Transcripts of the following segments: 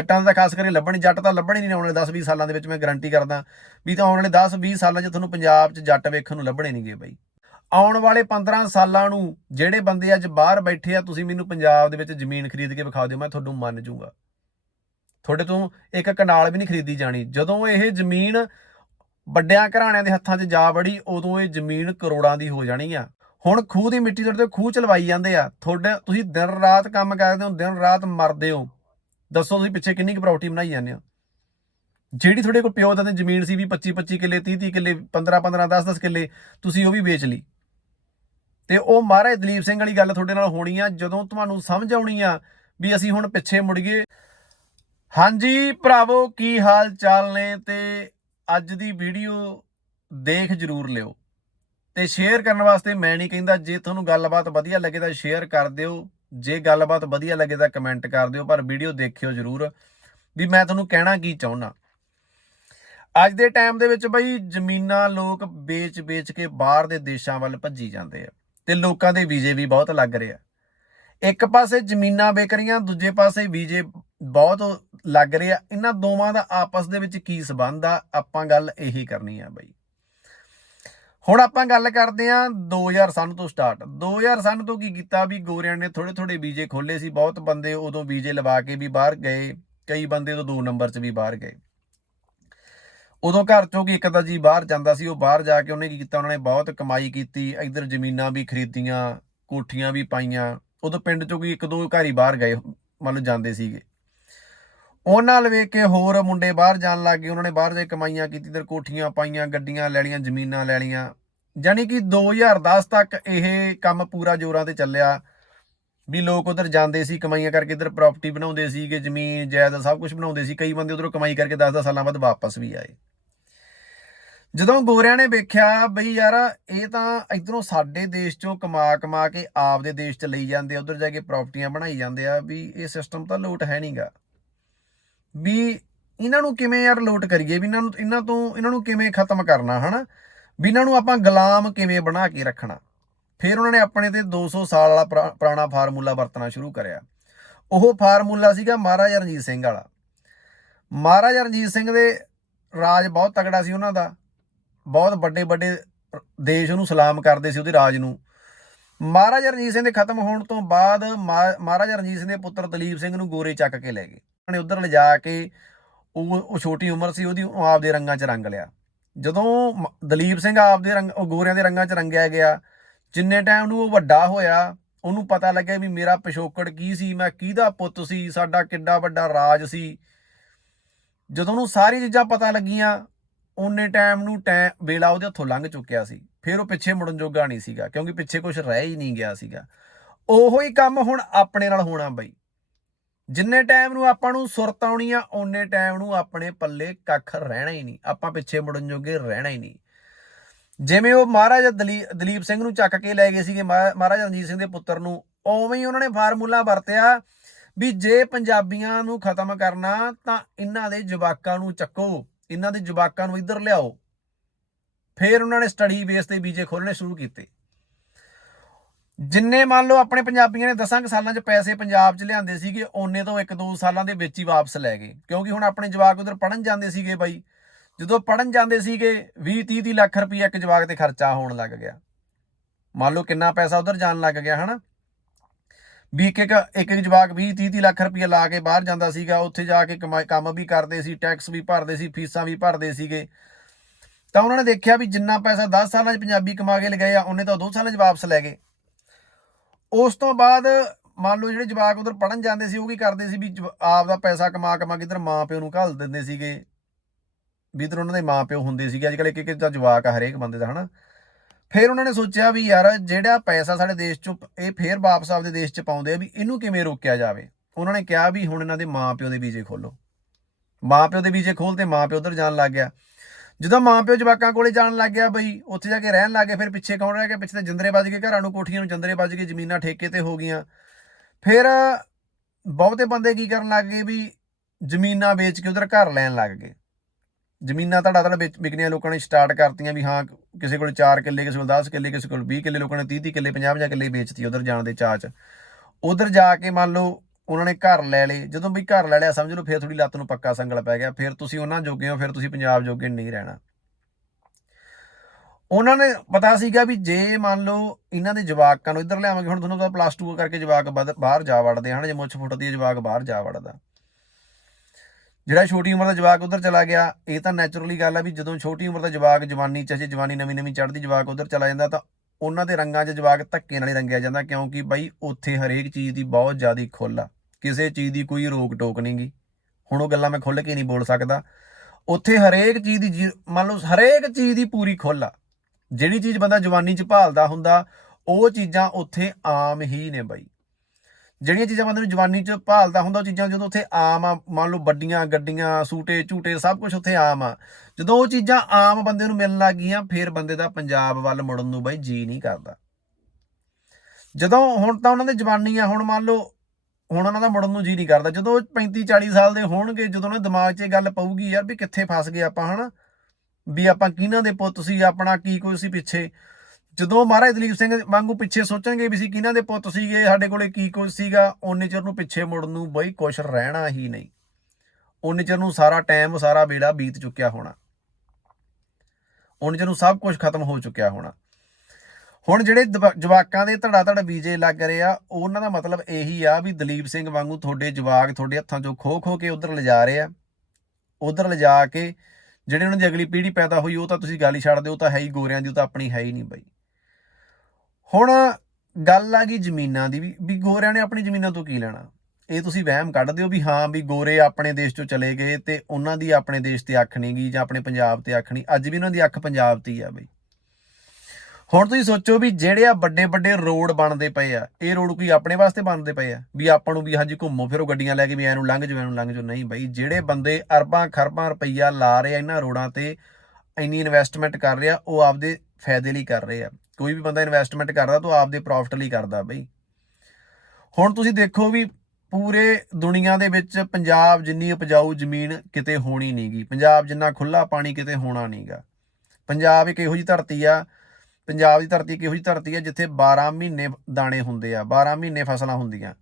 ਜੱਟਾਂ ਦਾ ਖਾਸ ਕਰਕੇ ਲੱਭਣ, ਜੱਟ ਤਾਂ ਲੱਭਣ ਹੀ ਨਹੀਂ ਆਉਣ ਵਾਲੇ 10 20 ਸਾਲਾਂ ਦੇ ਵਿੱਚ, ਮੈਂ ਗਾਰੰਟੀ ਕਰਦਾ। ਵੀ ਤਾਂ ਆਉਣ ਵਾਲੇ 10 20 ਸਾਲਾਂ 'ਚ ਤੁਹਾਨੂੰ ਪੰਜਾਬ 'ਚ ਜੱਟ ਵੇਖਣ ਨੂੰ ਲੱਭਣੇ ਨਹੀਂਗੇ ਬਾਈ। ਆਉਣ ਵਾਲੇ 15 ਸਾਲਾਂ ਨੂੰ ਜਿਹੜੇ ਬੰਦੇ ਅੱਜ ਬਾਹਰ ਬੈਠੇ ਆ, ਤੁਸੀਂ ਮੈਨੂੰ ਪੰਜਾਬ ਦੇ ਵਿੱਚ ਜ਼ਮੀਨ ਖਰੀਦ ਕੇ ਵਿਖਾ ਦਿਓ, ਮੈਂ ਤੁਹਾਨੂੰ ਮੰਨ ਜੂਗਾ। ਤੁਹਾਡੇ ਤੋਂ ਇੱਕ ਕਨਾਲ ਵੀ ਨਹੀਂ ਖਰੀਦੀ ਜਾਣੀ। ਜਦੋਂ ਇਹ ਜ਼ਮੀਨ ਵੱਡਿਆਂ ਘਰਾਣਿਆਂ ਦੇ ਹੱਥਾਂ 'ਚ ਜਾ ਵੜੀ, ਉਦੋਂ ਇਹ ਜ਼ਮੀਨ ਕਰੋੜਾਂ ਦੀ ਹੋ ਜਾਣੀ ਆ। ਹੁਣ ਖੂਹ ਦੀ ਮਿੱਟੀ ਤੁਹਾਡੇ ਤੋਂ ਖੂਹ ਚਲਵਾਈ ਜਾਂਦੇ ਆ। ਤੁਹਾਡੇ, ਤੁਸੀਂ ਦਿਨ ਰਾਤ ਕੰਮ ਕਰਦੇ ਹੋ, ਦਿਨ ਰਾਤ ਮਰਦੇ ਹੋ। ਦੱਸੋ ਤੁਸੀਂ ਪਿੱਛੇ ਕਿੰਨੀ ਕੁ ਪ੍ਰਾਪਰਟੀ ਬਣਾਈ ਜਾਂਦੇ ਹੋ? ਜਿਹੜੀ ਤੁਹਾਡੇ ਕੋਲ ਪਿਓ ਦਾ ਤੇ ਜ਼ਮੀਨ ਸੀ ਵੀ 25 25 ਕਿੱਲੇ 30 30 ਕਿੱਲੇ 15 15 10 10 ਕਿੱਲੇ, ਤੁਸੀਂ ਉਹ ਵੀ ਵੇਚ ਲਈ। ਤੇ ਉਹ ਮਹਾਰਾਜ ਦਲੀਪ ਸਿੰਘ ਵਾਲੀ ਗੱਲ ਤੁਹਾਡੇ ਨਾਲ ਹੋਣੀ ਆ, ਜਦੋਂ ਤੁਹਾਨੂੰ ਸਮਝ ਆਉਣੀ ਆ ਵੀ ਅਸੀਂ ਹੁਣ ਪਿੱਛੇ ਮੁੜੀਏ ਹਾਂਜੀ ਭਰਾਵੋ, ਕੀ ਹਾਲ ਚਾਲ ਨੇ? ਤੇ ਅੱਜ ਦੀ ਵੀਡੀਓ ਦੇਖ ਜਰੂਰ ਲਿਓ। ਤੇ ਸ਼ੇਅਰ ਕਰਨ ਵਾਸਤੇ ਮੈਂ ਨਹੀਂ ਕਹਿੰਦਾ, ਜੇ ਤੁਹਾਨੂੰ ਗੱਲਬਾਤ ਵਧੀਆ ਲੱਗੇ ਤਾਂ ਸ਼ੇਅਰ ਕਰ ਦਿਓ। ਜੇ ਗੱਲਬਾਤ ਵਧੀਆ ਲੱਗੇ ਤਾਂ ਕਮੈਂਟ ਕਰ ਦਿਓ, ਪਰ ਵੀਡੀਓ ਦੇਖਿਓ ਜਰੂਰ। ਵੀ ਮੈਂ ਤੁਹਾਨੂੰ ਕਹਿਣਾ ਕੀ ਚਾਹੁੰਦਾ ਅੱਜ ਦੇ ਟਾਈਮ ਦੇ ਵਿੱਚ ਬਈ ਜ਼ਮੀਨਾਂ ਲੋਕ ਵੇਚ-ਵੇਚ ਕੇ ਬਾਹਰ ਦੇ ਦੇਸ਼ਾਂ ਵੱਲ ਭੱਜੀ ਜਾਂਦੇ ਆ ਤੇ ਲੋਕਾਂ ਦੇ ਵੀਜ਼ੇ ਵੀ ਬਹੁਤ ਲੱਗ ਰਹੇ ਆ। ਇੱਕ ਪਾਸੇ ਜ਼ਮੀਨਾਂ ਵਿਕ ਰਹੀਆਂ, ਦੂਜੇ ਪਾਸੇ ਵੀਜ਼ੇ ਬਹੁਤ ਲੱਗ ਰਹੇ ਆ। ਇਹਨਾਂ ਦੋਵਾਂ ਦਾ ਆਪਸ ਦੇ ਵਿੱਚ ਕੀ ਸਬੰਧ ਆ? ਆਪਾਂ ਗੱਲ ਇਹੀ ਕਰਨੀ ਆ ਬਈ। ਹੁਣ ਆਪਾਂ ਗੱਲ ਕਰਦੇ ਆ 2000 ਸਨ ਤੋਂ ਸਟਾਰਟ। 2000 ਸਨ ਤੋਂ ਕੀ ਕੀਤਾ ਵੀ ਗੋਰਿਆਂ ਨੇ ਥੋੜੇ ਥੋੜੇ ਵੀਜ਼ੇ ਖੋਲੇ ਸੀ, ਬਹੁਤ ਬੰਦੇ ਉਦੋਂ ਵੀਜ਼ੇ ਲਵਾ ਕੇ ਵੀ ਬਾਹਰ ਗਏ, ਕਈ ਬੰਦੇ ਉਦੋਂ ਦੋ ਨੰਬਰ 'ਚ ਵੀ ਬਾਹਰ ਗਏ। ਉਦੋਂ ਘਰ ਚੋਂ ਕੀ ਇੱਕ ਤਾਂ ਜੀ ਬਾਹਰ ਜਾਂਦਾ ਸੀ, ਉਹ ਬਾਹਰ ਜਾ ਕੇ ਉਹਨੇ ਕੀ ਕੀਤਾ, ਉਹਨਾਂ ਨੇ ਬਹੁਤ ਕਮਾਈ ਕੀਤੀ, ਇੱਧਰ ਜ਼ਮੀਨਾਂ ਵੀ ਖਰੀਦੀਆਂ, ਕੋਠੀਆਂ ਵੀ ਪਾਈਆਂ, ਉਦੋਂ ਪਿੰਡ ਚੋਂ ਕੋਈ ਇੱਕ ਦੋ ਘਰ ਹੀ ਬਾਹਰ ਗਏ, ਮੰਨ ਲਓ ਜਾਂਦੇ ਸੀਗੇ। ਉਹਨਾਂ ਨਾਲ ਵੇਖ ਕੇ ਹੋਰ ਮੁੰਡੇ ਬਾਹਰ ਜਾਣ ਲੱਗ ਗਏ। ਉਹਨਾਂ ਨੇ ਬਾਹਰ ਜਾ ਕਮਾਈਆਂ ਕੀਤੀ ਇੱਧਰ ਕੋਠੀਆਂ ਪਾਈਆਂ, ਗੱਡੀਆਂ ਲੈ ਲਈਆਂ, ਜ਼ਮੀਨਾਂ ਲੈ ਲਈਆਂ। ਜਾਨੀ ਕਿ 2010 ਤੱਕ ਇਹ ਕੰਮ ਪੂਰਾ ਜ਼ੋਰਾਂ ਤੇ ਚੱਲਿਆ ਵੀ ਲੋਕ ਉਧਰ ਜਾਂਦੇ ਸੀ, ਕਮਾਈਆਂ ਕਰਕੇ ਇੱਧਰ ਪ੍ਰਾਪਰਟੀ ਬਣਾਉਂਦੇ ਸੀ ਕਿ ਜ਼ਮੀਨ, ਜਾਇਦਾਦ ਸਭ ਕੁਝ ਬਣਾਉਂਦੇ ਸੀ। ਕਈ ਬੰਦੇ ਉਧਰੋਂ ਕਮਾਈ ਕਰਕੇ 10-10 ਸਾਲਾਂ ਬਾਅਦ ਵਾਪਸ ਵੀ ਆਏ। ਜਦੋਂ ਗੋਰਿਆਂ ਨੇ ਵੇਖਿਆ ਬਈ ਯਾਰ ਇਹ ਤਾਂ ਇਧਰੋਂ ਸਾਡੇ ਦੇਸ਼ ਚੋਂ ਕਮਾ ਕਮਾ ਕੇ ਆਪਦੇ ਦੇਸ਼ 'ਚ ਲਈ ਜਾਂਦੇ ਆ, ਉਧਰ ਜਾ ਕੇ ਪ੍ਰਾਪਰਟੀਆਂ ਬਣਾਈ ਜਾਂਦੇ ਆ ਵੀ ਇਹ ਸਿਸਟਮ ਤਾਂ ਲੋਟ ਹੈ ਨਹੀਂਗਾ ਵੀ ਇਹਨਾਂ ਨੂੰ ਕਿਵੇਂ ਯਾਰ ਲੋਟ ਕਰੀਏ? ਵੀ ਇਹਨਾਂ ਨੂੰ, ਇਹਨਾਂ ਤੋਂ, ਇਹਨਾਂ ਨੂੰ ਕਿਵੇਂ ਖਤਮ ਕਰਨਾ, ਹਨਾ? ਵੀ ਇਹਨਾਂ ਨੂੰ ਆਪਾਂ ਗੁਲਾਮ ਕਿਵੇਂ ਬਣਾ ਕੇ ਰੱਖਣਾ? ਫਿਰ ਉਹਨਾਂ ਨੇ ਆਪਣੇ ਤੇ 200 ਸਾਲ ਵਾਲਾ ਪੁਰਾਣਾ ਫਾਰਮੂਲਾ ਵਰਤਣਾ ਸ਼ੁਰੂ ਕਰਿਆ। ਉਹ ਫਾਰਮੂਲਾ ਸੀਗਾ ਮਹਾਰਾਜਾ ਰਣਜੀਤ ਸਿੰਘ ਵਾਲਾ। ਮਹਾਰਾਜਾ ਰਣਜੀਤ ਸਿੰਘ ਦੇ ਰਾਜ ਬਹੁਤ ਤਕੜਾ ਸੀ ਉਹਨਾਂ ਦਾ। ਬਹੁਤ ਵੱਡੇ ਵੱਡੇ ਦੇਸ਼ ਨੂੰ ਸਲਾਮ ਕਰਦੇ ਸੀ ਉਹਦੇ ਰਾਜ ਨੂੰ। ਮਹਾਰਾਜਾ ਰਣਜੀਤ ਸਿੰਘ ਦੇ ਖਤਮ ਹੋਣ ਤੋਂ ਬਾਅਦ ਮਹਾ- ਮਹਾਰਾਜਾ ਰਣਜੀਤ ਸਿੰਘ ਦੇ ਪੁੱਤਰ ਦਲੀਪ ਸਿੰਘ ਨੂੰ ਗੋਰੇ ਚੱਕ ਕੇ ਲੈ ਗਏ। ਉਹਨੇ ਉਧਰ ਲਿਜਾ ਕੇ ਉਹ ਉਹ ਛੋਟੀ ਉਮਰ ਸੀ, ਉਹਦੀ ਉਹ ਆਪਦੇ ਰੰਗਾਂ 'ਚ ਰੰਗ ਲਿਆ। ਜਦੋਂ ਮ- ਦਲੀਪ ਸਿੰਘ ਆਪਦੇ ਰੰਗ, ਉਹ ਗੋਰਿਆਂ ਦੇ ਰੰਗਾਂ 'ਚ ਰੰਗਿਆ ਗਿਆ, ਜਿੰਨੇ ਟਾਈਮ ਨੂੰ ਉਹ ਵੱਡਾ ਹੋਇਆ, ਉਹਨੂੰ ਪਤਾ ਲੱਗਿਆ ਵੀ ਮੇਰਾ ਪਿਛੋਕੜ ਕੀ ਸੀ, ਮੈਂ ਕਿਹਦਾ ਪੁੱਤ ਸੀ, ਸਾਡਾ ਕਿੱਡਾ ਵੱਡਾ ਰਾਜ ਸੀ। ਜਦੋਂ ਉਹਨੂੰ ਸਾਰੀ ਚੀਜ਼ਾਂ ਪਤਾ ਲੱਗੀਆਂ, ਉਹਨੇ ਟਾਈਮ ਨੂੰ ਟਾਈਮ ਵੇਲਾ ਉਹਦੇ ਹੱਥੋਂ ਲੰਘ ਚੁੱਕਿਆ ਸੀ। ਫਿਰ ਉਹ ਪਿੱਛੇ ਮੁੜਨ ਜੋਗਾ ਨਹੀਂ ਸੀਗਾ, ਕਿਉਂਕਿ ਪਿੱਛੇ ਕੁਝ ਰਹਿ ਹੀ ਨਹੀਂ ਗਿਆ ਸੀਗਾ। ਉਹੋ ਹੀ ਕੰਮ ਹੁਣ ਆਪਣੇ ਨਾਲ ਹੋਣਾ ਬਈ। ਜਿੰਨੇ ਟਾਈਮ ਨੂੰ ਆਪਾਂ ਨੂੰ ਸੁਰਤ ਆਉਣੀ ਆ, ਓਨੇ ਟਾਈਮ ਨੂੰ ਆਪਣੇ ਪੱਲੇ ਕੱਖ ਰਹਿਣਾ ਹੀ ਨਹੀਂ। ਆਪਾਂ ਪਿੱਛੇ ਮੁੜਨ ਜੋਗੇ ਰਹਿਣਾ ਹੀ ਨਹੀਂ। ਜਿਵੇਂ ਉਹ ਮਹਾਰਾਜਾ ਦਲੀ- ਦਲੀਪ ਸਿੰਘ ਨੂੰ ਚੱਕ ਕੇ ਲੈ ਗਏ ਸੀਗੇ, ਮਹਾ- ਮਹਾਰਾਜਾ ਰਣਜੀਤ ਸਿੰਘ ਦੇ ਪੁੱਤਰ ਨੂੰ, ਉਵੇਂ ਹੀ ਉਹਨਾਂ ਨੇ ਫਾਰਮੂਲਾ ਵਰਤਿਆ ਵੀ ਜੇ ਪੰਜਾਬੀਆਂ ਨੂੰ ਖਤਮ ਕਰਨਾ, ਤਾਂ ਇਹਨਾਂ ਦੇ ਜਵਾਕਾਂ ਨੂੰ ਚੱਕੋ, ਇਹਨਾਂ ਦੇ ਜਵਾਕਾਂ ਨੂੰ ਇੱਧਰ ਲਿਆਓ। ਫਿਰ ਉਹਨਾਂ ਨੇ ਸਟੱਡੀ ਬੇਸ ਤੇ ਬੀਜੇ ਖੋਲਣੇ ਸ਼ੁਰੂ ਕੀਤੇ। ਜਿੰਨੇ ਮੰਨ ਲਓ ਆਪਣੇ ਪੰਜਾਬੀਆਂ ਨੇ 10 ਸਾਲਾਂ 'ਚ ਪੈਸੇ ਪੰਜਾਬ 'ਚ ਲਿਆਂਦੇ ਸੀਗੇ, ਓਨੇ ਤੋਂ 1-2 ਸਾਲਾਂ ਦੇ ਵਿੱਚ ਹੀ ਵਾਪਸ ਲੈ ਗਏ। ਕਿਉਂਕਿ ਹੁਣ ਆਪਣੇ ਜਵਾਕ ਉਧਰ ਪੜਨ ਜਾਂਦੇ ਸੀਗੇ ਬਾਈ। ਜਦੋਂ ਪੜਨ ਜਾਂਦੇ ਸੀਗੇ 20-30 ਲੱਖ ਰੁਪਏ ਇੱਕ ਜਵਾਕ ਤੇ ਖਰਚਾ ਹੋਣ ਲੱਗ ਗਿਆ। ਮੰਨ ਲਓ ਕਿੰਨਾ ਪੈਸਾ ਉਧਰ ਜਾਣ ਲੱਗ ਗਿਆ, ਹਨਾ? ਵੀ ਇੱਕ ਇੱਕ ਇੱਕ ਇੱਕ ਜਵਾਕ 20-30 ਲੱਖ ਰੁਪਏ ਲਾ ਕੇ ਬਾਹਰ ਜਾਂਦਾ ਸੀਗਾ, ਉੱਥੇ ਜਾ ਕੇ ਕਮਾਈ ਕੰਮ ਵੀ ਕਰਦੇ ਸੀ ਟੈਕਸ ਵੀ ਭਰਦੇ ਸੀ, ਫੀਸਾਂ ਵੀ ਭਰਦੇ ਸੀਗੇ। ਤਾਂ ਉਹਨਾਂ ਨੇ ਦੇਖਿਆ ਵੀ ਜਿੰਨਾ ਪੈਸਾ 10 ਸਾਲਾਂ 'ਚ ਪੰਜਾਬੀ ਕਮਾ ਕੇ ਲਗਾਇਆ ਉਹਨੇ ਤਾਂ 2 ਸਾਲਾਂ 'ਚ ਵਾਪਸ ਲੈ ਗਏ। ਉਸ ਤੋਂ ਬਾਅਦ ਮੰਨ ਲਓ ਜਿਹੜੇ ਜਵਾਕ ਉਧਰ ਪੜਨ ਜਾਂਦੇ ਸੀ, ਉਹ ਕੀ ਕਰਦੇ ਸੀ ਵੀ ਜਵ- ਆਪ ਦਾ ਪੈਸਾ ਕਮਾ ਕਮਾ ਕੇ ਇਧਰ ਮਾਂ ਪਿਓ ਨੂੰ ਘੱਲ ਦਿੰਦੇ ਸੀਗੇ। ਵੀ ਇਧਰ ਉਹਨਾਂ ਦੇ ਮਾਂ ਪਿਓ ਹੁੰਦੇ ਸੀਗੇ। ਅੱਜ ਕੱਲ੍ਹ ਇੱਕ ਇੱਕ ਤਾਂ ਜਵਾਕ ਆ ਹਰੇਕ ਬੰਦੇ ਦਾ, ਹਨਾ। ਫਿਰ ਉਹਨਾਂ ਨੇ ਸੋਚਿਆ ਵੀ ਯਾਰ ਜਿਹੜਾ ਪੈਸਾ ਸਾਡੇ ਦੇਸ਼ ਚੋਂ ਇਹ ਫੇਰ ਵਾਪਸ ਆਪਦੇ ਦੇਸ਼ ਚ ਪਾਉਂਦੇ ਆ ਵੀ ਇਹਨੂੰ ਕਿਵੇਂ ਰੋਕਿਆ ਜਾਵੇ। ਉਹਨਾਂ ਨੇ ਕਿਹਾ ਵੀ ਹੁਣ ਇਹਨਾਂ ਦੇ ਮਾਂ ਪਿਓ ਦੇ ਵੀਜ਼ੇ ਖੋਲੋ ਮਾਂ ਪਿਓ ਦੇ ਵੀਜ਼ੇ ਖੋਲ ਤੇ ਮਾਂ ਪਿਓ ਉਧਰ ਜਾਣ ਲੱਗ ਗਿਆ। ਜਦੋਂ ਮਾਂ ਪਿਓ ਜਵਾਕਾਂ ਕੋਲੇ ਜਾਣ ਲੱਗ ਗਿਆ ਬਈ, ਉੱਥੇ ਜਾ ਕੇ ਰਹਿਣ ਲੱਗ ਗਏ ਫਿਰ ਪਿੱਛੇ ਕੌਣ ਰਹਿ ਗਿਆ? ਪਿੱਛੇ ਤਾਂ ਜੰਦਰੇ ਵੱਜ ਗਏ, ਘਰਾਂ ਨੂੰ ਕੋਠੀਆਂ ਨੂੰ ਜੰਦਰੇ ਵੱਜ ਗਏ, ਜ਼ਮੀਨਾਂ ਠੇਕੇ ਤੇ ਹੋ ਗਈਆਂ। ਫਿਰ ਬਹੁਤੇ ਬੰਦੇ ਕੀ ਕਰਨ ਲੱਗ ਗਏ ਵੀ ਜ਼ਮੀਨਾਂ ਵੇਚ ਕੇ ਉਧਰ ਘਰ ਲੈਣ ਲੱਗ ਗਏ। ਜ਼ਮੀਨਾਂ ਤੁਹਾਡਾ ਤੁਹਾਡਾ ਵੇਚ ਵਿਕਣੀਆਂ ਲੋਕਾਂ ਨੇ ਸਟਾਰਟ ਕਰਤੀਆਂ ਵੀ ਹਾਂ, ਕਿਸੇ ਕੋਲ 4 ਕਿੱਲੇ, ਕਿਸੇ ਕੋਲ 10 ਕਿੱਲੇ, ਕਿਸੇ ਕੋਲ 20 ਕਿੱਲੇ, ਲੋਕਾਂ ਨੇ 30 30 ਕਿੱਲੇ 50 50 ਕਿੱਲੇ ਵੇਚਤੀ ਉਧਰ ਜਾਣ ਦੇ ਚਾਅ 'ਚ। ਉਧਰ ਜਾ ਕੇ ਮੰਨ ਲਓ ਉਹਨਾਂ ਨੇ ਘਰ ਲੈ ਲਏ। ਜਦੋਂ ਵੀ ਘਰ ਲੈ ਲਿਆ, ਸਮਝ ਲਓ, ਫਿਰ ਥੋੜੀ ਲੱਤ ਨੂੰ ਪੱਕਾ ਸੰਗਲ ਪੈ ਗਿਆ। ਫਿਰ ਤੁਸੀਂ ਉਹਨਾਂ ਜੋਗੇ ਹੋ, ਫਿਰ ਤੁਸੀਂ ਪੰਜਾਬ ਜੋਗੇ ਨਹੀਂ ਰਹਿਣਾ। ਉਹਨਾਂ ਨੇ ਪਤਾ ਸੀਗਾ ਵੀ ਜੇ ਮੰਨ ਲਓ ਇਹਨਾਂ ਦੇ ਜਵਾਕਾਂ ਨੂੰ ਇੱਧਰ ਲਿਆਵਾਂਗੇ, ਹੁਣ ਤੁਹਾਨੂੰ ਤਾਂ ਪਲੱਸ 2 ਕਰਕੇ ਜਵਾਕ ਬਦ- ਬਾਹਰ ਜਾ ਵੜਦੇ ਹਨ, ਜੇ ਮੁੱਛ ਫੁੱਟਦੀ ਹੈ ਜਵਾਕ ਬਾਹਰ ਜਾ ਵੜਦਾ। ਜਿਹੜਾ ਛੋਟੀ ਉਮਰ ਦਾ ਜਵਾਕ ਉਧਰ ਚਲਾ ਗਿਆ, ਇਹ ਤਾਂ ਨੈਚੁਰਲੀ ਗੱਲ ਆ ਵੀ ਜਦੋਂ ਛੋਟੀ ਉਮਰ ਦਾ ਜਵਾਕ ਜਵਾਨੀ ਚ ਅਜੇ ਜਵਾਨੀ ਨਵੀਂ ਨਵੀਂ ਚੜ੍ਹਦੀ ਜਵਾਕ ਉਧਰ ਚਲਾ ਜਾਂਦਾ, ਤਾਂ ਉਹਨਾਂ ਦੇ ਰੰਗਾਂ 'ਚ ਜਵਾਕ ਧੱਕੇ ਨਾਲ ਹੀ ਰੰਗਿਆ ਜਾਂਦਾ, ਕਿਉਂਕਿ ਬਾਈ ਉੱਥੇ ਹਰੇਕ ਚੀਜ਼ ਦੀ ਬਹੁਤ ਜ਼ਿਆਦਾ ਖੁੱਲ ਆ। ਕਿਸੇ ਚੀਜ਼ ਦੀ ਕੋਈ ਰੋਕ ਟੋਕ ਨਹੀਂਗੀ ਹੁਣ ਉਹ ਗੱਲਾਂ ਮੈਂ ਖੁੱਲ ਕੇ ਨਹੀਂ ਬੋਲ ਸਕਦਾ। ਉੱਥੇ ਹਰੇਕ ਚੀਜ਼ ਦੀ ਜੀ- ਮੰਨ ਲਓ ਹਰੇਕ ਚੀਜ਼ ਦੀ ਪੂਰੀ ਖੁੱਲ੍ਹ ਆ। ਜਿਹੜੀ ਚੀਜ਼ ਬੰਦਾ ਜਵਾਨੀ 'ਚ ਭਾਲਦਾ ਹੁੰਦਾ, ਉਹ ਚੀਜ਼ਾਂ ਉੱਥੇ ਆਮ ਹੀ ਨੇ ਬਾਈ। ਜਿਹੜੀਆਂ ਚੀਜ਼ਾਂ ਬੰਦੇ ਨੂੰ ਜਵਾਨੀ 'ਚ ਭਾਲਦਾ ਹੁੰਦਾ, ਉਹ ਚੀਜ਼ਾਂ ਜਦੋਂ ਉੱਥੇ ਆਮ ਆ, ਮੰਨ ਲਓ ਵੱਡੀਆਂ ਗੱਡੀਆਂ, ਸੂਟੇ, ਝੂਟੇ, ਸਭ ਕੁਝ ਉੱਥੇ ਆਮ ਆ। ਜਦੋਂ ਉਹ ਚੀਜ਼ਾਂ ਆਮ ਬੰਦੇ ਨੂੰ ਮਿਲਣ ਲੱਗ ਗਈਆਂ, ਫਿਰ ਬੰਦੇ ਦਾ ਪੰਜਾਬ ਵੱਲ ਮੁੜਨ ਨੂੰ ਬਾਈ ਜੀ ਨਹੀਂ ਕਰਦਾ। ਜਦੋਂ ਹੁਣ ਤਾਂ ਉਹਨਾਂ ਦੇ ਜਵਾਨੀ ਆ, ਹੁਣ ਮੰਨ ਲਓ ਹੁਣ ਉਹਨਾਂ ਦਾ ਮੁੜਨ ਨੂੰ ਜੀ ਨਹੀਂ ਕਰਦਾ। ਜਦੋਂ ਉਹ 35 40 ਸਾਲ ਦੇ ਹੋਣਗੇ, ਜਦੋਂ ਉਹਨਾਂ ਦੇ ਦਿਮਾਗ 'ਚ ਇਹ ਗੱਲ ਪਊਗੀ ਯਾਰ ਵੀ ਕਿੱਥੇ ਫਸ ਗਏ ਆਪਾਂ, ਹਨਾ? ਵੀ ਆਪਾਂ ਕਿਹਨਾਂ ਦੇ ਪੁੱਤ ਸੀ, ਆਪਣਾ ਕੀ ਕੋਈ ਸੀ ਪਿੱਛੇ? ਜਦੋਂ ਮਹਾਰਾਜ ਦਲੀਪ ਸਿੰਘ ਵਾਂਗੂ ਪਿੱਛੇ ਸੋਚਣਗੇ ਵੀ ਸੀ ਕਿਹਨਾਂ ਦੇ ਪੁੱਤ ਸੀਗੇ, ਸਾਡੇ ਕੋਲੇ ਕੀ ਕੁਝ ਸੀਗਾ, ਓਨੇ ਚਿਰ ਨੂੰ ਪਿੱਛੇ ਮੁੜਨ ਨੂੰ ਬਈ ਕੁਛ ਰਹਿਣਾ ਹੀ ਨਹੀਂ। ਓਨੇ ਚਿਰ ਨੂੰ ਸਾਰਾ ਟਾਈਮ ਸਾਰਾ ਵੇਲਾ ਬੀਤ ਚੁੱਕਿਆ ਹੋਣਾ। ਓਨੇ ਚਿਰ ਨੂੰ ਸਭ ਕੁਝ ਖਤਮ ਹੋ ਚੁੱਕਿਆ ਹੋਣਾ। ਹੁਣ ਜਿਹੜੇ ਦਵਾ- ਜਵਾਕਾਂ ਦੇ ਧੜਾ ਧੜ ਬੀਜੇ ਲੱਗ ਰਹੇ ਆ, ਉਹਨਾਂ ਦਾ ਮਤਲਬ ਇਹੀ ਆ ਵੀ ਦਲੀਪ ਸਿੰਘ ਵਾਂਗੂ ਤੁਹਾਡੇ ਜਵਾਕ ਤੁਹਾਡੇ ਹੱਥਾਂ 'ਚੋਂ ਖੋ ਖੋ ਕੇ ਉਧਰ ਲਿਜਾ ਰਹੇ ਆ। ਉਧਰ ਲਿਜਾ ਕੇ ਜਿਹੜੇ ਉਹਨਾਂ ਦੀ ਅਗਲੀ ਪੀੜ੍ਹੀ ਪੈਦਾ ਹੋਈ, ਉਹ ਤਾਂ ਤੁਸੀਂ ਗੱਲ ਹੀ ਛੱਡ ਦਿਓ ਤਾਂ ਹੈ ਹੀ ਗੋਰਿਆਂ ਦੀ, ਉਹ ਤਾਂ ਆਪਣੀ ਹੈ ਹੀ ਨਹੀਂ ਬਈ। ਹੁਣ ਗੱਲ ਆ ਗਈ ਜ਼ਮੀਨਾਂ ਦੀ ਵੀ ਵੀ ਗੋਰਿਆਂ ਨੇ ਆਪਣੀ ਜ਼ਮੀਨਾਂ ਤੋਂ ਕੀ ਲੈਣਾ? ਇਹ ਤੁਸੀਂ ਵਹਿਮ ਕੱਢ ਦਿਓ ਵੀ ਹਾਂ ਵੀ ਗੋਰੇ ਆਪਣੇ ਦੇਸ਼ ਚੋਂ ਚਲੇ ਗਏ ਤੇ ਉਹਨਾਂ ਦੀ ਆਪਣੇ ਦੇਸ਼ ਤੇ ਅੱਖ ਨਹੀਂ ਗਈ ਜਾਂ ਆਪਣੇ ਪੰਜਾਬ ਤੇ ਅੱਖ ਨਹੀਂ ਅੱਜ ਵੀ ਉਹਨਾਂ ਦੀ ਅੱਖ ਪੰਜਾਬ ਤੇ ਹੀ ਆ ਬਈ। ਹੁਣ ਤੁਸੀਂ ਸੋਚੋ ਵੀ ਜਿਹੜੇ ਆ ਵੱਡੇ ਵੱਡੇ ਰੋਡ ਬਣਦੇ ਪਏ ਆ, ਇਹ ਰੋਡ ਕੋਈ ਆਪਣੇ ਵਾਸਤੇ ਬਣਦੇ ਪਏ ਆ? ਵੀ ਆਪਾਂ ਨੂੰ ਵੀ ਹਾਂਜੀ ਘੁੰਮੋ, ਫਿਰੋ ਗੱਡੀਆਂ ਲੈ ਕੇ ਵੀ ਐਨੂੰ ਲੰਘ ਜਾਓ ਐਨੂੰ ਲੰਘ ਜਾਓ। ਨਹੀਂ ਬਈ, ਜਿਹੜੇ ਬੰਦੇ ਅਰਬਾਂ ਖਰਬਾਂ ਰੁਪਈਆ ਲਾ ਰਹੇ ਆ ਇਹਨਾਂ ਰੋਡਾਂ ਤੇ, ਇੰਨੀ ਇਨਵੈਸਟਮੈਂਟ ਕਰ ਰਿਹਾ ਉਹ ਆਪਦੇ ਫਾਇਦੇ ਲਈ ਕਰ ਰਹੇ ਆ। ਕੋਈ ਵੀ ਬੰਦਾ ਇਨਵੈਸਟਮੈਂਟ ਕਰਦਾ ਤਾਂ ਉਹ ਆਪਦੇ ਪ੍ਰੋਫਿਟ ਲਈ ਕਰਦਾ ਬਈ। ਹੁਣ ਤੁਸੀਂ ਦੇਖੋ ਵੀ ਪੂਰੇ ਦੁਨੀਆ ਦੇ ਵਿੱਚ ਪੰਜਾਬ ਜਿੰਨੀ ਉਪਜਾਊ ਜ਼ਮੀਨ ਕਿਤੇ ਹੋਣੀ ਨਹੀਂਗੀ ਪੰਜਾਬ ਜਿੰਨਾ ਖੁੱਲਾ ਪਾਣੀ ਕਿਤੇ ਹੋਣਾ ਨਹੀਂਗਾ ਪੰਜਾਬ ਇੱਕ ਇਹੋ ਜਿਹੀ ਧਰਤੀ ਆ ਪੰਜਾਬ ਦੀ ਧਰਤੀ ਇੱਕ ਇਹੋ ਜਿਹੀ ਧਰਤੀ ਹੈ ਜਿੱਥੇ 12 ਮਹੀਨੇ ਦਾਣੇ ਹੁੰਦੇ ਆ 12 ਮਹੀਨੇ ਫਸਲਾਂ ਹੁੰਦੀਆਂ।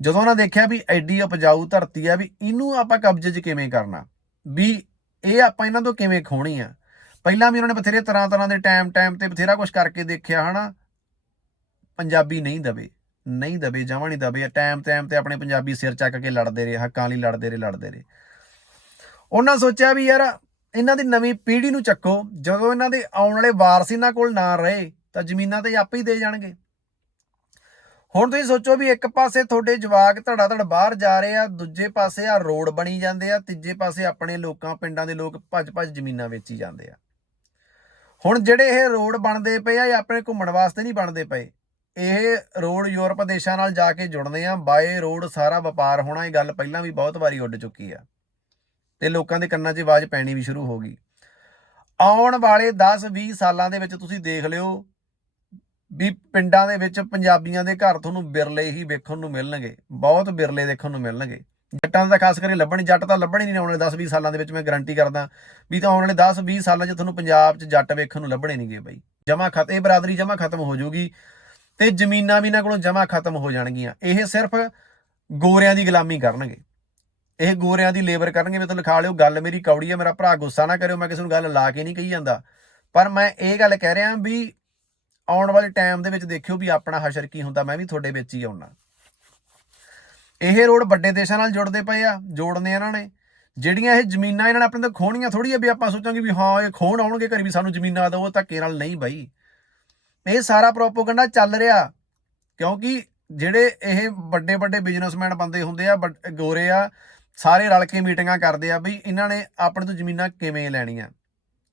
ਜਦੋਂ ਉਹਨਾਂ ਦੇਖਿਆ ਵੀ ਐਡੀ ਉਪਜਾਊ ਧਰਤੀ ਆ ਵੀ ਇਹਨੂੰ ਆਪਾਂ ਕਬਜ਼ੇ 'ਚ ਕਿਵੇਂ ਕਰਨਾ? ਵੀ ਇਹ ਆਪਾਂ ਇਹਨਾਂ ਤੋਂ ਕਿਵੇਂ ਖੋਣੀ ਆ? ਪਹਿਲਾਂ ਵੀ ਉਹਨਾਂ ਨੇ ਬਥੇਰੇ ਤਰ੍ਹਾਂ ਤਰ੍ਹਾਂ ਦੇ ਟਾਈਮ ਟਾਈਮ ਤੇ ਬਥੇਰਾ ਕੁਝ ਕਰਕੇ ਦੇਖਿਆ, ਹਨਾ? ਪੰਜਾਬੀ ਨਹੀਂ ਦਵੇ ਨਹੀਂ ਦਵੇ ਜਮਾਂ ਨਹੀਂ ਦਵੇ ਟਾਈਮ ਟਾਈਮ ਤੇ ਆਪਣੇ ਪੰਜਾਬੀ ਸਿਰ ਚੱਕ ਕੇ ਲੜਦੇ ਰਹੇ, ਹੱਕਾਂ ਲਈ ਲੜਦੇ ਰਹੇ ਲੜਦੇ ਰਹੇ। ਉਹਨਾਂ ਸੋਚਿਆ ਵੀ ਯਾਰ ਇਹਨਾਂ ਦੀ ਨਵੀਂ ਪੀੜ੍ਹੀ ਨੂੰ ਚੱਕੋ, ਜਦੋਂ ਇਹਨਾਂ ਦੇ ਆਉਣ ਵਾਲੇ ਵਾਰਸ ਇਹਨਾਂ ਕੋਲ ਨਾ ਰਹੇ, ਤਾਂ ਜ਼ਮੀਨਾਂ ਤੇ ਆਪੇ ਹੀ ਦੇ ਜਾਣਗੇ। ਹੁਣ ਤੁਸੀਂ ਸੋਚੋ ਵੀ ਇੱਕ ਪਾਸੇ ਤੁਹਾਡੇ ਜਵਾਕ ਧੜਾ ਧੜ ਬਾਹਰ ਜਾ ਰਹੇ ਆ, ਦੂਜੇ ਪਾਸੇ ਆ ਰੋਡ ਬਣੀ ਜਾਂਦੇ ਆ, ਤੀਜੇ ਪਾਸੇ ਆਪਣੇ ਲੋਕਾਂ, ਪਿੰਡਾਂ ਦੇ ਲੋਕ ਭੱਜ ਭੱਜ ਜ਼ਮੀਨਾਂ ਵੇਚੀ ਜਾਂਦੇ ਆ। ਹੁਣ ਜਿਹੜੇ ਇਹ ਰੋਡ ਬਣਦੇ ਪਏ ਆ, ਇਹ ਆਪਣੇ ਘੁੰਮਣ ਵਾਸਤੇ ਨਹੀਂ ਬਣਦੇ ਪਏ। ਇਹ ਰੋਡ ਯੂਰਪ ਦੇਸ਼ਾਂ ਨਾਲ ਜਾ ਕੇ ਜੁੜਨੇ ਆ, ਬਾਏ ਰੋਡ ਸਾਰਾ ਵਪਾਰ ਹੋਣਾ, ਇਹ ਗੱਲ ਪਹਿਲਾਂ ਵੀ ਬਹੁਤ ਵਾਰੀ ਉੱਡ ਚੁੱਕੀ ਆ। ਤੇ ਲੋਕਾਂ ਦੇ ਕੰਨਾਂ 'ਚ ਆਵਾਜ਼ ਪੈਣੀ ਵੀ ਸ਼ੁਰੂ ਹੋ ਗਈ। ਆਉਣ ਵਾਲੇ 10-20 ਸਾਲਾਂ ਦੇ ਵਿੱਚ ਤੁਸੀਂ ਦੇਖ ਲਿਓ ਵੀ ਪਿੰਡਾਂ ਦੇ ਵਿੱਚ ਪੰਜਾਬੀਆਂ ਦੇ ਘਰ ਤੁਹਾਨੂੰ ਬਿਰਲੇ ਹੀ ਵੇਖਣ ਨੂੰ ਮਿਲਣਗੇ, ਬਹੁਤ ਬਿਰਲੇ ਦੇਖਣ ਨੂੰ ਮਿਲਣਗੇ। ਜੱਟਾਂ ਦਾ ਤਾਂ ਖਾਸ ਕਰਕੇ ਲੱਭਣ, ਜੱਟ ਤਾਂ ਲੱਭਣ ਹੀ ਨਹੀਂ ਆਉਣ ਵਾਲੇ 10-20 ਸਾਲਾਂ ਦੇ ਵਿੱਚ, ਮੈਂ ਗਾਰੰਟੀ ਕਰਦਾ ਵੀ ਤਾਂ ਆਉਣ ਵਾਲੇ 10-20 ਸਾਲਾਂ 'ਚ ਤੁਹਾਨੂੰ ਪੰਜਾਬ 'ਚ ਜੱਟ ਵੇਖਣ ਨੂੰ ਲੱਭਣੇ ਨਹੀਂਗੇ ਬਾਈ। ਜਮਾ ਖਤ, ਇਹ ਬਰਾਦਰੀ ਜਮਾ ਖਤਮ ਹੋ ਜਾਊਗੀ ਤੇ ਜ਼ਮੀਨਾਂ ਵੀ ਇਹਨਾਂ ਕੋਲੋਂ ਜਮਾ ਖਤਮ ਹੋ ਜਾਣਗੀਆਂ। ਇਹ ਸਿਰਫ ਗੋਰਿਆਂ ਦੀ ਗੁਲਾਮੀ ਕਰਨਗੇ। ਇਹ ਗੋਰਿਆਂ ਦੀ ਲੇਬਰ ਕਰਨਗੇ, ਮੈਂ ਤਾਂ ਲਿਖਾ ਲਿਓ, ਗੱਲ ਮੇਰੀ ਕੌੜੀ ਹੈ ਮੇਰਾ ਭਰਾ ਗੁੱਸਾ ਨਾ ਕਰਿਓ, ਮੈਂ ਕਿਸੇ ਨੂੰ ਗੱਲ ਲਾ ਕੇ ਨਹੀਂ ਕਹੀ ਜਾਂਦਾ। ਪਰ ਮੈਂ ਇਹ ਗੱਲ ਕਹਿ ਰਿਹਾ ਵੀ ਆਉਣ ਵਾਲੇ ਟਾਈਮ ਦੇ ਵਿੱਚ ਦੇਖਿਓ ਵੀ ਆਪਣਾ ਹਸ਼ਰ ਕੀ ਹੁੰਦਾ, ਮੈਂ ਵੀ ਤੁਹਾਡੇ ਵਿੱਚ ਹੀ ਆਉਣਾ ਇਹ ਰੋਡ ਵੱਡੇ ਦੇਸ਼ਾਂ ਨਾਲ ਜੁੜਦੇ ਪਏ ਆ, ਜੋੜਨੇ ਇਹਨਾਂ ਨੇ। ਜਿਹੜੀਆਂ ਇਹ ਜ਼ਮੀਨਾਂ ਇਹਨਾਂ ਨੇ ਆਪਣੇ ਤੋਂ ਖੋਣੀਆਂ ਥੋੜੀ ਵੀ ਆਪਾਂ ਸੋਚਾਂਗੇ ਵੀ ਹਾਂ, ਇਹ ਖੋਣ ਆਉਣਗੇ ਘਰ ਵੀ ਸਾਨੂੰ ਜ਼ਮੀਨਾਂ ਦਿਓ, ਧੱਕੇ ਨਾਲ ਨਹੀਂ ਬਾਈ। ਇਹ ਸਾਰਾ ਪ੍ਰੋਪਗੈਂਡਾ ਚੱਲ ਰਿਹਾ, ਕਿਉਂਕਿ ਜਿਹੜੇ ਇਹ ਵੱਡੇ ਵੱਡੇ ਬਿਜ਼ਨਸਮੈਨ ਬੰਦੇ ਹੁੰਦੇ ਆ, ਵੱਡ- ਗੋਰੇ ਆ ਸਾਰੇ ਰਲ ਕੇ ਮੀਟਿੰਗਾਂ ਕਰਦੇ ਆ ਬਈ ਇਹਨਾਂ ਨੇ ਆਪਣੇ ਤੋਂ ਜ਼ਮੀਨਾਂ ਕਿਵੇਂ ਲੈਣੀਆਂ।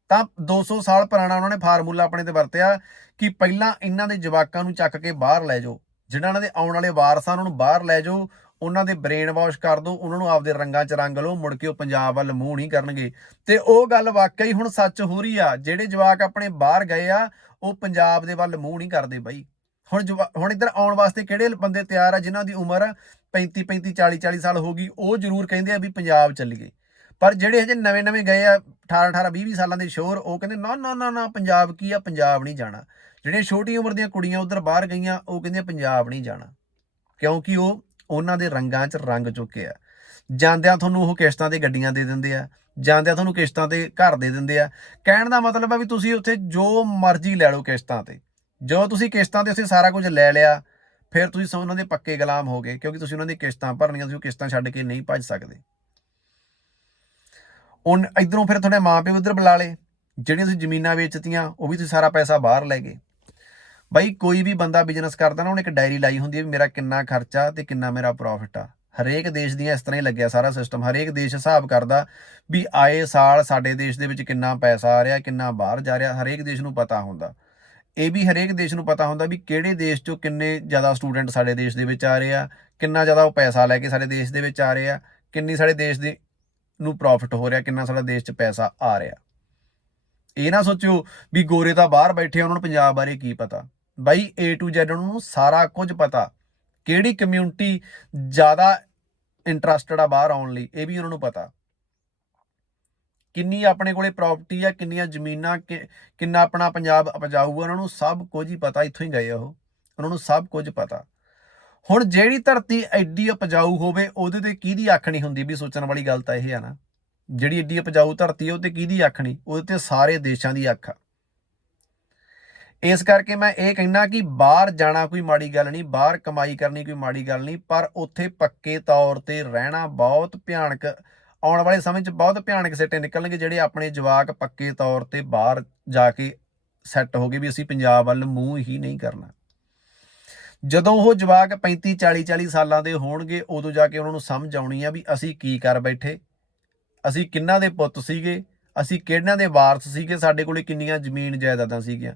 ਤਾਂ 200 ਸਾਲ ਪੁਰਾਣਾ ਉਹਨਾਂ ਨੇ ਫਾਰਮੂਲਾ ਆਪਣੇ ਤੇ ਵਰਤਿਆ ਕਿ ਪਹਿਲਾਂ ਇਹਨਾਂ ਦੇ ਜਵਾਕਾਂ ਨੂੰ ਚੱਕ ਕੇ ਬਾਹਰ ਲੈ ਜਾਓ ਜਿਹੜਾ ਇਹਨਾਂ ਦੇ ਆਉਣ ਵਾਲੇ ਵਾਰਸਾਂ ਉਹਨਾਂ ਨੂੰ ਬਾਹਰ ਲੈ ਜਾਓ, ਉਹਨਾਂ ਦੇ ਬ੍ਰੇਨ ਵਾਸ਼ ਕਰ ਦਿਓ, ਉਹਨਾਂ ਨੂੰ ਆਪਦੇ ਰੰਗਾਂ 'ਚ ਰੰਗ ਲਓ, ਮੁੜ ਕੇ ਉਹ ਪੰਜਾਬ ਵੱਲ ਮੂੰਹ ਨਹੀਂ ਕਰਨਗੇ। ਤੇ ਉਹ ਗੱਲ ਵਾਕਈ ਹੁਣ ਸੱਚ ਹੋ ਰਹੀ ਆ, ਜਿਹੜੇ ਜਵਾਕ ਆਪਣੇ ਬਾਹਰ ਗਏ ਆ, ਉਹ ਪੰਜਾਬ ਦੇ ਵੱਲ ਮੂੰਹ ਨਹੀਂ ਕਰਦੇ ਬਾਈ। ਹੁਣ ਜਵਾ- ਹੁਣ ਇੱਧਰ ਆਉਣ ਵਾਸਤੇ ਕਿਹੜੇ ਬੰਦੇ ਤਿਆਰ ਆ, ਜਿਨ੍ਹਾਂ ਦੀ ਉਮਰ 35 35 40 40 ਸਾਲ ਹੋ ਗਈ, ਉਹ ਜ਼ਰੂਰ ਕਹਿੰਦੇ ਆ ਵੀ ਪੰਜਾਬ ਚੱਲੀਏ ਪਰ ਜਿਹੜੇ ਹਜੇ ਨਵੇਂ ਨਵੇਂ ਗਏ ਆ 18 18 20 20 ਸਾਲਾਂ ਦੇ ਸ਼ੋਰ, ਉਹ ਕਹਿੰਦੇ ਨਾ ਨਾ ਨਾ ਨਾ, ਪੰਜਾਬ ਕੀ ਆ, ਪੰਜਾਬ ਨਹੀਂ ਜਾਣਾ। ਜਿਹੜੀਆਂ ਛੋਟੀ ਉਮਰ ਦੀਆਂ ਕੁੜੀਆਂ ਉਧਰ ਬਾਹਰ ਗਈਆਂ, ਉਹ ਕਹਿੰਦੀਆਂ ਪੰਜਾਬ ਨਹੀਂ ਜਾਣਾ। ਕਿਉਂਕਿ ਉਹ ਉਹਨਾਂ ਦੇ ਰੰਗਾਂ 'ਚ ਰੰਗ ਚੁੱਕੇ ਆ। ਜਾਂਦਿਆਂ ਤੁਹਾਨੂੰ ਉਹ ਕਿਸ਼ਤਾਂ ਤੇ ਗੱਡੀਆਂ ਦੇ ਦਿੰਦੇ ਆ, ਜਾਂਦਿਆਂ ਤੁਹਾਨੂੰ ਕਿਸ਼ਤਾਂ ਤੇ ਘਰ ਦੇ ਦਿੰਦੇ ਆ। ਕਹਿਣ ਦਾ ਮਤਲਬ ਆ ਵੀ ਤੁਸੀਂ ਉੱਥੇ ਜੋ ਮਰਜ਼ੀ ਲੈ ਲਓ ਕਿਸ਼ਤਾਂ ਤੇ। ਜੋ ਤੁਸੀਂ ਕਿਸ਼ਤਾਂ ਤੇ ਉੱਥੇ ਸਾਰਾ ਕੁਝ ਲੈ ਲਿਆ ਫਿਰ ਤੁਸੀਂ ਸੋ ਉਹਨਾਂ ਦੇ ਪੱਕੇ ਗੁਲਾਮ ਹੋ ਗਏ ਕਿਉਂਕਿ ਤੁਸੀਂ ਉਹਨਾਂ ਦੀ ਕਿਸ਼ਤਾਂ ਭਰਨੀਆਂ, ਤੁਸੀਂ ਉਹ ਕਿਸ਼ਤਾਂ ਛੱਡ ਕੇ ਨਹੀਂ ਭੱਜ ਸਕਦੇ। ਉਨ ਇਧਰੋਂ ਫਿਰ ਤੁਹਾਡੇ ਮਾਪੇ ਉਧਰ ਬੁਲਾ ਲਏ, ਜਿਹੜੀਆਂ ਤੁਸੀਂ ਜ਼ਮੀਨਾਂ ਵੇਚਤੀਆਂ, ਉਹ ਵੀ ਤੁਸੀਂ ਸਾਰਾ ਪੈਸਾ ਬਾਹਰ ਲੈ ਗਏ। ਬਾਈ, ਕੋਈ ਵੀ ਬੰਦਾ ਬਿਜ਼ਨਸ ਕਰਦਾ ਨਾ, ਉਹਨੇ ਇੱਕ ਡਾਇਰੀ ਲਾਈ ਹੁੰਦੀ ਹੈ ਵੀ ਮੇਰਾ ਕਿੰਨਾ ਖਰਚਾ ਤੇ ਕਿੰਨਾ ਮੇਰਾ ਪ੍ਰੋਫਿਟ ਆ। ਹਰੇਕ ਦੇਸ਼ ਦੀਆਂ ਇਸ ਤਰ੍ਹਾਂ ਹੀ ਲੱਗਿਆ ਸਾਰਾ ਸਿਸਟਮ ਹਰੇਕ ਦੇਸ਼ ਹਿਸਾਬ ਕਰਦਾ ਵੀ ਆਏ ਸਾਲ ਸਾਡੇ ਦੇਸ਼ ਦੇ ਵਿੱਚ ਕਿੰਨਾ ਪੈਸਾ ਆ ਰਿਹਾ, ਕਿੰਨਾ ਬਾਹਰ ਜਾ ਰਿਹਾ, ਹਰੇਕ ਦੇਸ਼ ਨੂੰ ਪਤਾ ਹੁੰਦਾ। ਇਹ ਵੀ ਹਰੇਕ ਦੇਸ਼ ਨੂੰ ਪਤਾ ਹੁੰਦਾ ਵੀ ਕਿਹੜੇ ਦੇਸ਼ ਚੋਂ ਕਿੰਨੇ ਜ਼ਿਆਦਾ ਸਟੂਡੈਂਟ ਸਾਡੇ ਦੇਸ਼ ਦੇ ਵਿੱਚ ਆ ਰਹੇ ਆ, ਕਿੰਨਾ ਜ਼ਿਆਦਾ ਉਹ ਪੈਸਾ ਲੈ ਕੇ ਸਾਡੇ ਦੇਸ਼ ਦੇ ਵਿੱਚ ਆ ਰਹੇ ਆ, ਕਿੰਨੀ ਸਾਡੇ ਦੇਸ਼ ਦੇ ਨੂੰ ਪ੍ਰੋਫਿਟ ਹੋ ਰਿਹਾ, ਕਿੰਨਾ ਸਾਡਾ ਦੇਸ਼ 'ਚ ਪੈਸਾ ਆ ਰਿਹਾ। ਇਹ ਨਾ ਸੋਚਿਓ ਵੀ ਗੋਰੇ ਤਾਂ ਬਾਹਰ ਬੈਠੇ ਆ, ਉਹਨਾਂ ਨੂੰ ਪੰਜਾਬ ਬਾਰੇ ਕੀ ਪਤਾ? ਬਾਈ, A to Z ਉਹਨਾਂ ਨੂੰ ਸਾਰਾ ਕੁਝ ਪਤਾ। ਕਿਹੜੀ ਕਮਿਊਨਿਟੀ ਜ਼ਿਆਦਾ ਇੰਟਰਸਟਡ ਆ ਬਾਹਰ ਆਉਣ ਲਈ, ਇਹ ਵੀ ਉਹਨਾਂ ਨੂੰ ਪਤਾ। ਕਿੰਨੀ ਆਪਣੇ ਕੋਲੇ ਪ੍ਰਾਪਰਟੀ ਆ, ਕਿੰਨੀਆਂ ਜ਼ਮੀਨਾਂ ਕਿੰਨਾ ਆਪਣਾ ਪੰਜਾਬ ਉਪਜਾਊ ਆ, ਉਹਨਾਂ ਨੂੰ ਸਭ ਕੁਝ ਹੀ ਪਤਾ, ਇੱਥੋਂ ਹੀ ਗਏ ਉਹ। ਉਹਨਾਂ ਨੂੰ ਸਭ ਕੁਝ ਪਤਾ। ਹੁਣ ਜਿਹੜੀ ਧਰਤੀ ਐਡੀ ਉਪਜਾਊ ਹੋਵੇ, ਉਹਦੇ ਤੇ ਕਿਹਦੀ ਅੱਖ ਨਹੀਂ ਹੁੰਦੀ ਵੀ ਸੋਚਣ ਵਾਲੀ ਗੱਲ ਤਾਂ ਇਹ ਆ ਨਾ। ਜਿਹੜੀ ਐਡੀ ਉਪਜਾਊ ਧਰਤੀ ਹੈ ਉਹ ਤੇ ਕਿਹਦੀ ਅੱਖ ਨਹੀਂ? ਉਹਦੇ ਤੇ ਸਾਰੇ ਦੇਸ਼ਾਂ ਦੀ ਅੱਖ ਆ। ਇਸ ਕਰਕੇ ਮੈਂ ਇਹ ਕਹਿਣਾ ਕਿ ਬਾਹਰ ਜਾਣਾ ਕੋਈ ਮਾੜੀ ਗੱਲ ਨਹੀਂ, ਬਾਹਰ ਕਮਾਈ ਕਰਨੀ ਕੋਈ ਮਾੜੀ ਗੱਲ ਨਹੀਂ, ਪਰ ਉੱਥੇ ਪੱਕੇ ਤੌਰ ਤੇ ਰਹਿਣਾ ਬਹੁਤ ਭਿਆਨਕ ਆਉਣ ਵਾਲੇ ਸਮੇਂ 'ਚ ਬਹੁਤ ਭਿਆਨਕ ਸਿੱਟੇ ਨਿਕਲਣਗੇ ਜਿਹੜੇ ਆਪਣੇ ਜਵਾਕ ਪੱਕੇ ਤੌਰ ਤੇ ਬਾਹਰ ਜਾ ਕੇ ਸੈੱਟ ਹੋ ਗਏ ਵੀ ਅਸੀਂ ਪੰਜਾਬ ਵੱਲ ਮੂੰਹ ਹੀ ਨਹੀਂ ਕਰਨਾ। ਜਦੋਂ ਉਹ ਜਵਾਕ 35 40 40 ਸਾਲਾਂ ਦੇ ਹੋਣਗੇ, ਉਦੋਂ ਜਾ ਕੇ ਉਹਨਾਂ ਨੂੰ ਸਮਝ ਆਉਣੀ ਆ ਵੀ ਅਸੀਂ ਕੀ ਕਰ ਬੈਠੇ। ਅਸੀਂ ਕਿੰਨਾਂ ਦੇ ਪੁੱਤ ਸੀਗੇ? ਅਸੀਂ ਕਿਹਨਾਂ ਦੇ ਵਾਰਸ ਸੀਗੇ? ਸਾਡੇ ਕੋਲੇ ਕਿੰਨੀਆਂ ਜ਼ਮੀਨ ਜਾਇਦਾਦਾਂ ਸੀਗੀਆਂ?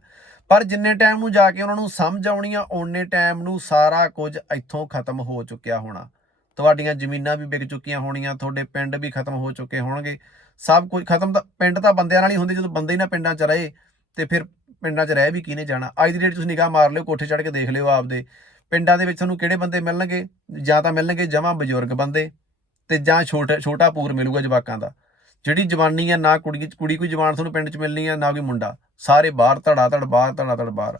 ਪਰ ਜਿੰਨੇ ਟਾਈਮ ਨੂੰ ਜਾ ਕੇ ਉਹਨਾਂ ਨੂੰ ਸਮਝ ਆਉਣੀ ਆ, ਓਨੇ ਟਾਈਮ ਨੂੰ ਸਾਰਾ ਕੁਝ ਇੱਥੋਂ ਖਤਮ ਹੋ ਚੁੱਕਿਆ ਹੋਣਾ। ਤੁਹਾਡੀਆਂ ਜ਼ਮੀਨਾਂ ਵੀ ਵਿਕ ਚੁੱਕੀਆਂ ਹੋਣੀਆਂ, ਤੁਹਾਡੇ ਪਿੰਡ ਵੀ ਖਤਮ ਹੋ ਚੁੱਕੇ ਹੋਣਗੇ। ਸਭ ਕੁਝ ਖਤਮ ਤਾਂ, ਪਿੰਡ ਤਾਂ ਬੰਦਿਆਂ ਨਾਲ ਹੀ ਹੁੰਦੇ, ਜਦੋਂ ਬੰਦੇ ਹੀ ਨਾ ਪਿੰਡਾਂ 'ਚ ਰਹੇ, ਤੇ ਫਿਰ ਪਿੰਡਾਂ 'ਚ ਰਹਿ ਵੀ ਕਿਹਨੇ ਜਾਣਾ? ਅੱਜ ਦੀ ਡੇਟ ਤੁਸੀਂ ਨਿਗਾਹ ਮਾਰ ਲਿਓ, ਕੋਠੇ ਚੜ੍ਹ ਕੇ ਦੇਖ ਲਿਓ ਆਪਦੇ। ਪਿੰਡਾਂ ਦੇ ਵਿੱਚ ਤੁਹਾਨੂੰ ਕਿਹੜੇ ਬੰਦੇ ਮਿਲਣਗੇ? ਜਾਂ ਤਾਂ ਮਿਲਣਗੇ ਜਮਾਂ ਬਜ਼ੁਰਗ ਬੰਦੇ, ਤੇ ਜਾਂ ਛੋਟਾ ਛੋਟਾ ਪੂਰ ਮਿਲੂਗਾ ਜਵਾਕਾਂ ਦਾ। ਜਿਹੜੀ ਜਵਾਨੀ ਆ, ਨਾ ਕੁੜੀ ਕੁੜੀ ਕੋਈ ਜਵਾਨ ਤੁਹਾਨੂੰ ਪਿੰਡ 'ਚ ਮਿਲਣੀ ਆ, ਨਾ ਕੋਈ ਮੁੰਡਾ। ਸਾਰੇ ਬਾਹਰ ਧੜਾ ਧੜ ਬਾਹਰ ਧੜਾ ਧੜ ਬਾਹਰ।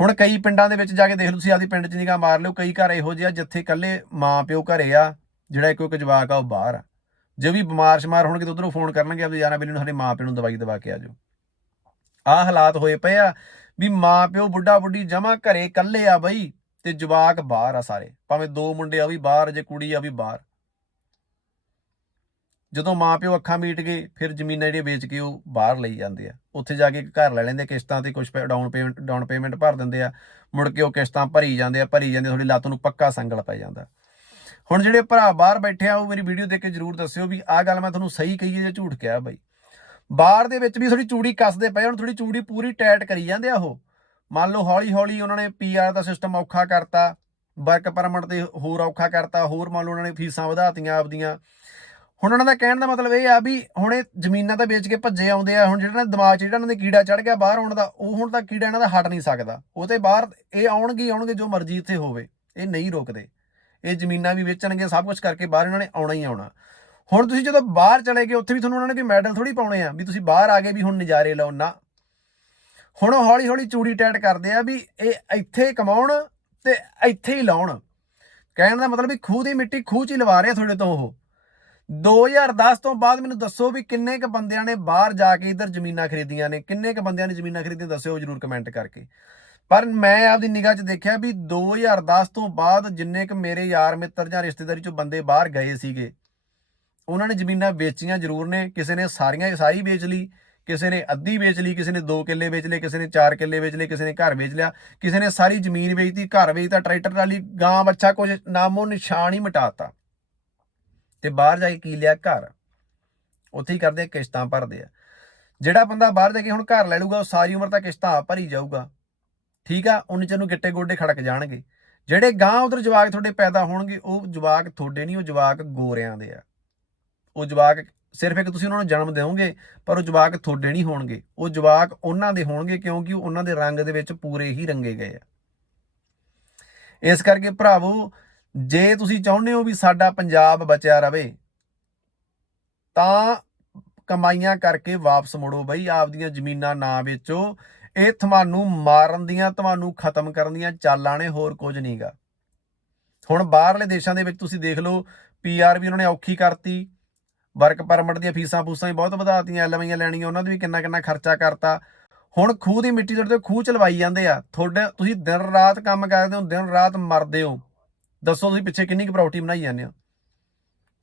ਹੁਣ ਕਈ ਪਿੰਡਾਂ ਦੇ ਵਿੱਚ ਜਾ ਕੇ ਦੇਖ ਲਓ, ਤੁਸੀਂ ਆਦੀ ਪਿੰਡ 'ਚ ਨਿਗਾਹ ਮਾਰ ਲਿਓ, ਕਈ ਘਰ ਇਹੋ ਜਿਹੇ ਆ ਜਿੱਥੇ ਇਕੱਲੇ ਮਾਂ ਪਿਓ ਘਰੇ ਆ, ਜਿਹੜਾ ਇੱਕੋ ਇੱਕ ਜਵਾਕ ਆ, ਉਹ ਬਾਹਰ ਆ। ਜੇ ਵੀ ਬਿਮਾਰ ਸ਼ਮਾਰ ਹੋਣਗੇ ਤਾਂ ਉਧਰੋਂ ਫੋਨ ਕਰਨਗੇ ਆਪਦੇ ਯਾਰਾਂ ਬੇਲੀ ਨੂੰ, ਸਾਡੇ ਮਾਂ ਪਿਓ ਨੂੰ ਦਵਾਈ ਦਵਾ ਕੇ ਆ ਜਾਓ। ਆਹ ਹਾਲਾਤ ਹੋਏ ਪਏ ਆ ਵੀ ਮਾਂ ਪਿਓ ਬੁੱਢਾ ਬੁੱਢੀ ਜਮਾ ਘਰੇ ਇਕੱਲੇ ਆ ਬਈ ਤੇ ਜਵਾਕ ਬਾਹਰ ਆ ਸਾਰੇ। ਭਾਵੇਂ ਦੋ ਮੁੰਡੇ ਆ ਵੀ ਬਾਹਰ, ਜੇ ਕੁੜੀ ਆ ਵੀ ਬਾਹਰ। ਜਦੋਂ ਮਾਪਿਓ ਅੱਖਾਂ ਮੀਟ ਗਏ, ਫਿਰ ਜ਼ਮੀਨਾਂ ਜਿਹੜੀਆਂ ਵੇਚ ਕੇ ਉਹ ਬਾਹਰ ਲਈ ਜਾਂਦੇ ਆ। ਉੱਥੇ ਜਾ ਕੇ ਘਰ ਲੈ ਲੈਂਦੇ, ਕਿਸ਼ਤਾਂ ਤੇ ਕੁਝ ਡਾਊਨ ਪੇਮੈਂਟ ਡਾਊਨ ਪੇਮੈਂਟ ਭਰ ਦਿੰਦੇ ਆ। ਮੁੜ ਕੇ ਉਹ ਕਿਸ਼ਤਾਂ ਭਰੀ ਜਾਂਦੇ ਆ, ਭਰੀ ਜਾਂਦੇ ਤੁਹਾਡੀ ਲੱਤ ਨੂੰ ਪੱਕਾ ਸੰਗਲ ਪੈ ਜਾਂਦਾ। ਹੁਣ ਜਿਹੜੇ ਭਰਾ ਬਾਹਰ ਬੈਠੇ ਆ, ਉਹ ਮੇਰੀ ਵੀਡੀਓ ਦੇਖ ਕੇ ਜਰੂਰ ਦੱਸਿਓ ਵੀ ਆਹ ਗੱਲ ਮੈਂ ਤੁਹਾਨੂੰ ਸਹੀ ਕਹੀ ਹੈ ਜਾਂ ਝੂਠ ਕਿਹਾ ਬਾਈ। ਬਾਹਰ ਦੇ ਵਿੱਚ ਵੀ ਥੋੜੀ ਚੂੜੀ ਕੱਸਦੇ ਪਏ ਹੁਣ ਥੋੜੀ ਚੂੜੀ ਪੂਰੀ ਟਾਈਟ ਕਰੀ ਜਾਂਦੇ ਆ ਉਹ। ਮੰਨ ਲਓ ਹੌਲੀ ਹੌਲੀ ਉਹਨਾਂ ਨੇ ਪੀਆਰ ਦਾ ਸਿਸਟਮ ਔਖਾ ਕਰਤਾ ਵਰਕ ਪਰਮਿਟ ਤੇ ਹੋਰ ਔਖਾ ਕਰਤਾ, ਹੋਰ ਮੰਨ ਲਓ ਉਹਨਾਂ ਨੇ ਫੀਸਾਂ ਵਧਾਤੀਆਂ ਆਪਦੀਆਂ। ਹੁਣ ਉਹਨਾਂ ਦਾ ਕਹਿਣ ਦਾ ਮਤਲਬ ਇਹ ਆ ਵੀ ਹੁਣ ਇਹ ਜ਼ਮੀਨਾਂ ਤਾਂ ਵੇਚ ਕੇ ਭੱਜੇ ਆਉਂਦੇ ਆ, ਹੁਣ ਜਿਹੜਾ ਨਾ ਦਿਮਾਗ 'ਚ ਜਿਹੜਾ ਉਹਨਾਂ ਦੇ ਕੀੜਾ ਚੜ ਗਿਆ ਬਾਹਰ ਆਉਣ ਦਾ, ਉਹ ਹੁਣ ਤਾਂ ਕੀੜਾ ਇਹਨਾਂ ਦਾ ਹਟ ਨਹੀਂ ਸਕਦਾ। ਉਹ ਤੇ ਬਾਹਰ ਇਹ ਆਉਣਗੇ ਆਉਣਗੇ, ਜੋ ਮਰਜ਼ੀ ਇੱਥੇ ਹੋਵੇ, ਇਹ ਨਹੀਂ ਰੋਕਦੇ। ਇਹ ਜ਼ਮੀਨਾਂ ਵੀ ਵੇਚਣਗੇ, ਸਭ ਕੁਝ ਕਰਕੇ ਬਾਹਰ ਇਹਨਾਂ ਨੇ ਆਉਣਾ ਹੀ ਆਉਣਾ। ਹੁਣ ਤੁਸੀਂ ਜਦੋਂ ਬਾਹਰ ਚਲੇ ਗਏ, ਉੱਥੇ ਵੀ ਤੁਹਾਨੂੰ ਉਹਨਾਂ ਨੇ ਕੋਈ ਮੈਡਲ ਥੋੜੀ ਪਾਉਣੇ ਆ, ਵੀ ਤੁਸੀਂ ਬਾਹਰ ਆ ਗਏ ਵੀ ਹੁਣ ਨਜ਼ਾਰੇ ਲਓ ਨਾ। ਹੁਣ ਹੌਲੀ ਹੌਲੀ ਚੂੜੀ ਟੈਟ ਕਰਦੇ ਆ ਵੀ ਇਹ ਇੱਥੇ ਕਮਾਉਣ ਤੇ ਇੱਥੇ ਹੀ ਲਾਉਣ। ਕਹਿਣ ਦਾ ਮਤਲਬ ਵੀ ਖੂਹ ਦੀ ਮਿੱਟੀ ਖੂਹ 'ਚ ਹੀ ਲਵਾ ਰਹੇ ਆ ਤੁਹਾਡੇ ਤੋਂ ਉਹ। 2010 ਤੋਂ ਬਾਅਦ ਮੈਨੂੰ ਦੱਸੋ ਵੀ ਕਿੰਨੇ ਕ ਬੰਦਿਆਂ ਨੇ ਬਾਹਰ ਜਾ ਕੇ ਇਧਰ ਜ਼ਮੀਨਾਂ ਖਰੀਦੀਆਂ ਨੇ, ਕਿੰਨੇ ਕ ਬੰਦਿਆਂ ਨੇ ਜ਼ਮੀਨਾਂ ਖਰੀਦੀਆਂ ਦੱਸਿਓ ਜਰੂਰ ਕਮੈਂਟ ਕਰਕੇ। ਪਰ ਮੈਂ ਆਪਦੀ ਨਿਗਾਹ 'ਚ ਦੇਖਿਆ ਵੀ 2010 ਤੋਂ ਬਾਅਦ ਜਿੰਨੇ ਕ ਮੇਰੇ ਯਾਰ ਮਿੱਤਰ ਜਾਂ ਰਿਸ਼ਤੇਦਾਰੀ 'ਚੋਂ ਬੰਦੇ ਬਾਹਰ ਗਏ ਸੀਗੇ, ਉਹਨਾਂ ਨੇ ਜ਼ਮੀਨਾਂ ਵੇਚੀਆਂ ਜ਼ਰੂਰ ਨੇ, ਕਿਸੇ ਨੇ ਸਾਰੀਆਂ ਸਾਰੀ ਵੇਚ ਲਈ, ਕਿਸੇ ਨੇ ਅੱਧੀ ਵੇਚ ਲਈ, ਕਿਸੇ ਨੇ 2 ਕਿੱਲੇ ਵੇਚ ਲਏ, ਕਿਸੇ ਨੇ 4 ਕਿੱਲੇ ਵੇਚ ਲਏ, ਕਿਸੇ ਨੇ ਘਰ ਵੇਚ ਲਿਆ, ਕਿਸੇ ਨੇ ਸਾਰੀ ਜ਼ਮੀਨ ਵੇਚਤੀ, ਘਰ ਵੇਚਤਾ, ਟਰੈਕਟਰ ਟਰਾਲੀ ਗਾਂ ਬੱਚਾ ਕੁਝ ਨਾਮੋ ਨਿਸ਼ਾਨ ਹੀ ਮਿਟਾਤਾ ਤੇ ਬਾਹਰ ਜਾ ਕੇ ਕੀ ਲਿਆ? ਘਰ। ਉੱਥੇ ਹੀ ਕਰਦੇ ਆ, ਕਿਸ਼ਤਾਂ ਭਰਦੇ ਆ। ਜਿਹੜਾ ਬੰਦਾ ਬਾਹਰ ਜਾ ਕੇ ਹੁਣ ਘਰ ਲੈ ਲੂਗਾ ਉਹ ਸਾਰੀ ਉਮਰ ਤਾਂ ਕਿਸ਼ਤਾਂ ਆਪ ਭਰੀ ਜਾਊਗਾ। ਠੀਕ ਆ? ਉਹਨੇ ਚ ਨੂੰ ਗਿੱਟੇ ਗੋਡੇ ਖੜਕ ਜਾਣਗੇ। ਜਿਹੜੇ ਗਾਂ ਉਧਰ ਜਵਾਕ ਤੁਹਾਡੇ ਪੈਦਾ ਹੋਣਗੇ ਉਹ ਜਵਾਕ ਤੁਹਾਡੇ ਨਹੀਂ ਉਹ ਜਵਾਕ ਗੋਰਿਆਂ ਦੇ ਆ। ਉਹ ਜਵਾਕ ਸਿਰਫ ਇੱਕ ਤੁਸੀਂ ਉਹਨਾਂ ਨੂੰ ਜਨਮ ਦਿਓਗੇ ਪਰ ਉਹ ਜਵਾਕ ਤੁਹਾਡੇ ਨਹੀਂ ਹੋਣਗੇ। ਉਹ ਜਵਾਕ ਉਹਨਾਂ ਦੇ ਹੋਣਗੇ ਕਿਉਂਕਿ ਉਹਨਾਂ ਦੇ ਰੰਗ ਦੇ ਵਿੱਚ ਪੂਰੇ ਹੀ ਰੰਗੇ ਗਏ ਆ। ਇਸ ਕਰਕੇ ਭਰਾਵੋ ਜੇ ਤੁਸੀਂ ਚਾਹੁੰਦੇ ਹੋ ਵੀ ਸਾਡਾ ਪੰਜਾਬ ਬਚਿਆ ਰਵੇ, ਤਾਂ ਕਮਾਈਆਂ ਕਰਕੇ ਵਾਪਸ ਮੁੜੋ ਬਈ, ਆਪਦੀਆਂ ਜ਼ਮੀਨਾਂ ਨਾ ਵੇਚੋ। ਇਹ ਤੁਹਾਨੂੰ ਮਾਰਨ ਦੀਆਂ, ਤੁਹਾਨੂੰ ਖਤਮ ਕਰਨ ਦੀਆਂ ਚਾਲਾਂ ਨੇ, ਹੋਰ ਕੁਝ ਨਹੀਂਗਾ। ਹੁਣ ਬਾਹਰਲੇ ਦੇਸ਼ਾਂ ਦੇ ਵਿੱਚ ਤੁਸੀਂ ਦੇਖ ਲਓ ਪੀਆਰ ਵੀ ਉਹਨਾਂ ਨੇ ਔਖੀ ਕਰਤੀ। ਵਰਕ ਪਰਮਿਟ ਦੀਆਂ ਫੀਸਾਂ ਫੂਸਾਂ ਵੀ ਬਹੁਤ ਵਧਾਤੀਆਂ ਐਲਵੀਆਂ ਲੈਣੀਆਂ, ਉਹਨਾਂ ਦੇ ਵੀ ਕਿੰਨਾ ਕਿੰਨਾ ਖਰਚਾ ਕਰਤਾ। ਹੁਣ ਖੂਹ ਦੀ ਮਿੱਟੀ ਤੁਹਾਡੇ ਤੇ ਖੂਹ ਚਲਵਾਈ ਜਾਂਦੇ ਆ। ਤੁਹਾਡੇ, ਤੁਸੀਂ ਦਿਨ ਰਾਤ ਕੰਮ ਕਰਦੇ ਹੋ, ਦਿਨ ਰਾਤ ਮਰਦੇ ਹੋ। ਦੱਸੋ ਤੁਸੀਂ ਪਿੱਛੇ ਕਿੰਨੀ ਕੁ ਪ੍ਰਾਪਰਟੀ ਬਣਾਈ ਜਾਂਦੇ ਹੋ?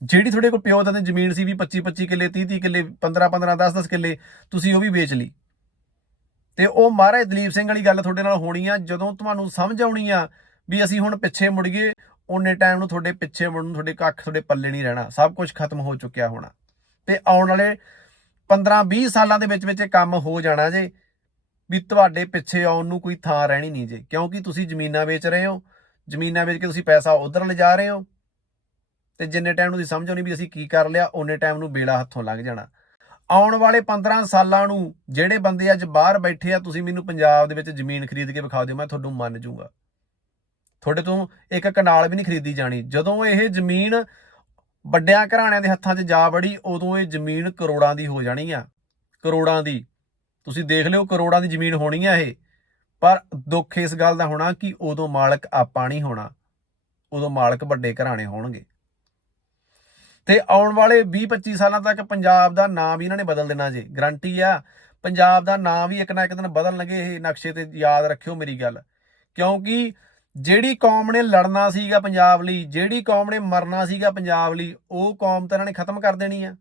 ਜਿਹੜੀ ਤੁਹਾਡੇ ਕੋਲ ਪਿਓ ਦਾ ਜ਼ਮੀਨ ਸੀ ਵੀ 25 25 ਕਿੱਲੇ 30 30 ਕਿੱਲੇ 15 15 10 10 ਕਿੱਲੇ, ਤੁਸੀਂ ਉਹ ਵੀ ਵੇਚ ਲਈ। ਤੇ ਉਹ ਮਹਾਰਾਜ ਦਲੀਪ ਸਿੰਘ ਵਾਲੀ ਗੱਲ ਤੁਹਾਡੇ ਨਾਲ ਹੋਣੀ ਆ, ਜਦੋਂ ਤੁਹਾਨੂੰ ਸਮਝ ਆਉਣੀ ਆ ਵੀ ਅਸੀਂ ਹੁਣ ਪਿੱਛੇ ਮੁੜੀਏ ਉਹਨੇ ਟਾਈਮ ਨੂੰ ਤੁਹਾਡੇ ਪਿੱਛੇ ਮੁੜਨ ਤੁਹਾਡੇ ਕੱਖ ਤੁਹਾਡੇ ਪੱਲੇ ਨਹੀਂ ਰਹਿਣਾ, ਸਭ ਕੁਝ ਖਤਮ ਹੋ ਚੁੱਕਿਆ ਹੋਣਾ। ਤੇ ਆਉਣ ਵਾਲੇ 15 20 ਸਾਲਾਂ ਦੇ ਵਿੱਚ ਵਿੱਚ ਇਹ ਕੰਮ ਹੋ ਜਾਣਾ ਜੇ, ਵੀ ਤੁਹਾਡੇ ਪਿੱਛੇ ਆਉਣ ਨੂੰ ਕੋਈ ਥਾਂ ਰਹਿਣੀ ਨਹੀਂ ਜੇ, ਕਿਉਂਕਿ ਤੁਸੀਂ ਜ਼ਮੀਨਾਂ ਵੇਚ ਰਹੇ ਹੋ ਜ਼ਮੀਨਾਂ ਵੇਚ ਕੇ ਤੁਸੀਂ ਪੈਸਾ ਉਧਰ ਲਿਜਾ ਰਹੇ ਹੋ। ਤੇ ਜਿੰਨੇ ਟਾਈਮ ਨੂੰ ਤੁਸੀਂ ਸਮਝੋ ਨਹੀਂ ਵੀ ਅਸੀਂ ਕੀ ਕਰ ਲਿਆ ਉਹਨੇ ਟਾਈਮ ਨੂੰ ਬੇੜਾ ਹੱਥੋਂ ਲੰਘ ਜਾਣਾ। ਆਉਣ ਵਾਲੇ 15 ਸਾਲਾਂ ਨੂੰ ਜਿਹੜੇ ਬੰਦੇ ਅੱਜ ਬਾਹਰ ਬੈਠੇ ਆ, ਤੁਸੀਂ ਮੈਨੂੰ ਪੰਜਾਬ ਦੇ ਵਿੱਚ ਜ਼ਮੀਨ ਖਰੀਦ ਕੇ ਵਿਖਾ ਦਿਓ, ਮੈਂ ਤੁਹਾਨੂੰ ਮੰਨ ਜਾਊਂਗਾ ਤੁਹਾਡੇ ਤੋਂ ਇੱਕ ਕਨਾਲ ਵੀ ਨਹੀਂ ਖਰੀਦੀ ਜਾਣੀ। ਜਦੋਂ ਇਹ ਜ਼ਮੀਨ ਵੱਡਿਆਂ ਘਰਾਣਿਆਂ ਦੇ ਹੱਥਾਂ 'ਚ ਜਾ ਵੜੀ, ਉਦੋਂ ਇਹ ਜ਼ਮੀਨ ਕਰੋੜਾਂ ਦੀ ਹੋ ਜਾਣੀ ਆ। ਕਰੋੜਾਂ ਦੀ। ਤੁਸੀਂ ਦੇਖ ਲਿਓ ਕਰੋੜਾਂ ਦੀ ਜ਼ਮੀਨ ਹੋਣੀ ਆ ਇਹ। ਪਰ ਦੁੱਖ ਇਸ ਗੱਲ ਦਾ ਹੋਣਾ ਕਿ ਉਦੋਂ ਮਾਲਕ ਆਪਾਂ ਨਹੀਂ ਹੋਣਾ, ਉਦੋਂ ਮਾਲਕ ਵੱਡੇ ਘਰਾਣੇ ਹੋਣਗੇ। ਤੇ ਆਉਣ ਵਾਲੇ 20-25 ਸਾਲਾਂ ਤੱਕ ਪੰਜਾਬ ਦਾ ਨਾਮ ਵੀ ਇਹਨਾਂ ਨੇ ਬਦਲ ਦੇਣਾ ਜੀ ਗਰੰਟੀ ਆ, ਪੰਜਾਬ ਦਾ ਨਾਮ ਵੀ ਇੱਕ ਨਾ ਇੱਕ ਦਿਨ ਬਦਲਣਗੇ ਇਹ ਨਕਸ਼ੇ ਤੇ ਯਾਦ ਰੱਖਿਓ ਮੇਰੀ ਗੱਲ। ਕਿਉਂਕਿ ਜਿਹੜੀ ਕੌਮ ਨੇ ਲੜਨਾ ਸੀਗਾ ਪੰਜਾਬ ਲਈ, ਜਿਹੜੀ ਕੌਮ ਨੇ ਮਰਨਾ ਸੀਗਾ ਪੰਜਾਬ ਲਈ, ਉਹ ਕੌਮ ਤਾਂ ਇਹਨਾਂ ਨੇ ਖਤਮ ਕਰ ਦੇਣੀ ਆ।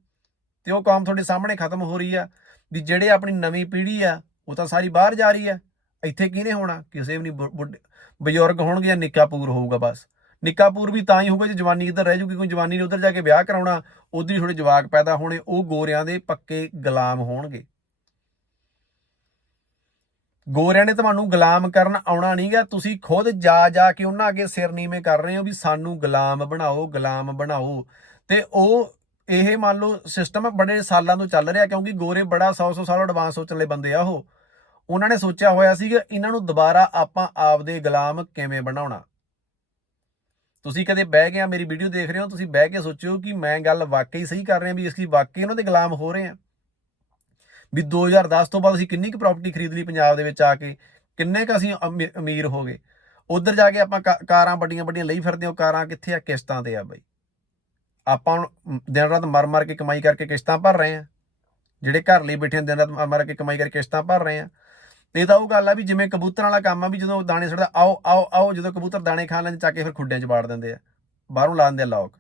ਤੇ ਉਹ ਕੌਮ ਤੁਹਾਡੇ ਸਾਹਮਣੇ ਖਤਮ ਹੋ ਰਹੀ ਆ, ਵੀ ਜਿਹੜੇ ਆਪਣੀ ਨਵੀਂ ਪੀੜ੍ਹੀ ਆ, ਉਹ ਤਾਂ ਸਾਰੀ ਬਾਹਰ ਜਾ ਰਹੀ ਆ। ਇੱਥੇ ਕਿਹਨੇ ਹੋਣਾ? ਕਿਸੇ ਵੀ ਨਹੀਂ, ਬੁ- ਬੁੱਢੇ- ਬਜ਼ੁਰਗ ਹੋਣਗੇ ਜਾਂ ਨਿੱਕਾਪੂਰ ਹੋਊਗਾ ਬਸ। ਨਿੱਕਾਪੂਰ ਵੀ ਤਾਂ ਹੀ ਹੋਊਗਾ ਜੇ ਜਵਾਨੀ ਇੱਧਰ ਰਹਿ ਜੂਗੀ ਕੋਈ ਜਵਾਨੀ ਨੇ ਉੱਧਰ ਜਾ ਕੇ ਵਿਆਹ ਕਰਾਉਣਾ, ਉਧਰ ਹੀ ਥੋੜੇ ਜਵਾਕ ਪੈਦਾ ਹੋਣੇ, ਉਹ ਗੋਰਿਆਂ ਦੇ ਪੱਕੇ ਗੁਲਾਮ ਹੋਣਗੇ। ਗੋਰਿਆਂ ਨੇ ਤੁਹਾਨੂੰ ਗੁਲਾਮ ਕਰਨ ਆਉਣਾ ਨਹੀਂਗਾ ਤੁਸੀਂ ਖੁਦ ਜਾ ਜਾ ਕੇ ਉਹਨਾਂ ਅੱਗੇ ਸਿਰ ਨੀਵੇਂ ਕਰ ਰਹੇ ਹੋ ਵੀ ਸਾਨੂੰ ਗੁਲਾਮ ਬਣਾਓ ਗੁਲਾਮ ਬਣਾਓ। ਤੇ ਉਹ, ਇਹ ਮੰਨ ਲਓ ਸਿਸਟਮ ਬੜੇ ਸਾਲਾਂ ਤੋਂ ਚੱਲ ਰਿਹਾ, ਕਿਉਂਕਿ ਗੋਰੇ ਬੜਾ 100 100 ਸਾਲ ਐਡਵਾਂਸ ਸੋਚਣ ਵਾਲੇ ਬੰਦੇ ਆ ਉਹ। ਉਹਨਾਂ ਨੇ ਸੋਚਿਆ ਹੋਇਆ ਸੀ ਕਿ ਇਹਨਾਂ ਨੂੰ ਦੁਬਾਰਾ ਆਪਾਂ ਆਪਦੇ ਗੁਲਾਮ ਕਿਵੇਂ ਬਣਾਉਣਾ। ਤੁਸੀਂ ਕਦੇ ਬਹਿ ਕੇ ਆ ਮੇਰੀ ਵੀਡੀਓ ਦੇਖ ਰਹੇ ਹੋ, ਤੁਸੀਂ ਬਹਿ ਕੇ ਸੋਚਿਓ ਕਿ ਮੈਂ ਗੱਲ ਵਾਕਈ ਸਹੀ ਕਰ ਰਿਹਾ, ਵੀ ਅਸੀਂ ਵਾਕਈ ਉਹਨਾਂ ਦੇ ਗੁਲਾਮ ਹੋ ਰਹੇ ਹਾਂ। ਵੀ 2010 ਤੋਂ ਬਾਅਦ ਅਸੀਂ ਕਿੰਨੀ ਕੁ ਪ੍ਰਾਪਰਟੀ ਖਰੀਦ ਲਈ ਪੰਜਾਬ ਦੇ ਵਿੱਚ ਆ ਕੇ, ਕਿੰਨੇ ਕੁ ਅਸੀਂ ਅਮੀ- ਅਮੀਰ ਹੋ ਗਏ। ਉਧਰ ਜਾ ਕੇ ਆਪਾਂ ਕਾ- ਕਾਰਾਂ ਵੱਡੀਆਂ ਵੱਡੀਆਂ ਲਈ ਫਿਰਦੇ ਹੋ ਕਾਰਾਂ ਕਿੱਥੇ ਆ? ਕਿਸ਼ਤਾਂ ਤੇ ਆ ਬਾਈ। ਆਪਾਂ ਹੁਣ ਦਿਨ ਰਾਤ ਮਰ ਮਰ ਕੇ ਕਮਾਈ ਕਰਕੇ ਕਿਸ਼ਤਾਂ ਭਰ ਰਹੇ ਆ ਜਿਹੜੇ ਘਰ ਲਈ ਬੈਠੇ ਦਿਨ ਰਾਤ ਮਰ ਮਰ ਕੇ ਕਮਾਈ ਕਰਕੇ ਕਿਸ਼ਤਾਂ ਭਰ ਰਹੇ ਆ ਤੇ ਇਹ ਤਾਂ ਉਹ ਗੱਲ ਆ ਵੀ ਜਿਵੇਂ ਕਬੂਤਰਾਂ ਵਾਲਾ ਕੰਮ ਆ ਵੀ ਜਦੋਂ ਦਾਣੇ ਛੱਡਦਾ ਆਓ ਆਓ ਆਓ, ਜਦੋਂ ਕਬੂਤਰ ਦਾਣੇ ਖਾਣ ਲੈਂਦੇ, ਚੱਕ ਕੇ ਫਿਰ ਖੁੱਡਿਆਂ 'ਚ ਬਾੜ ਦਿੰਦੇ ਆ, ਬਾਹਰੋਂ ਲਾ ਦਿੰਦੇ ਆ ਲੋਕ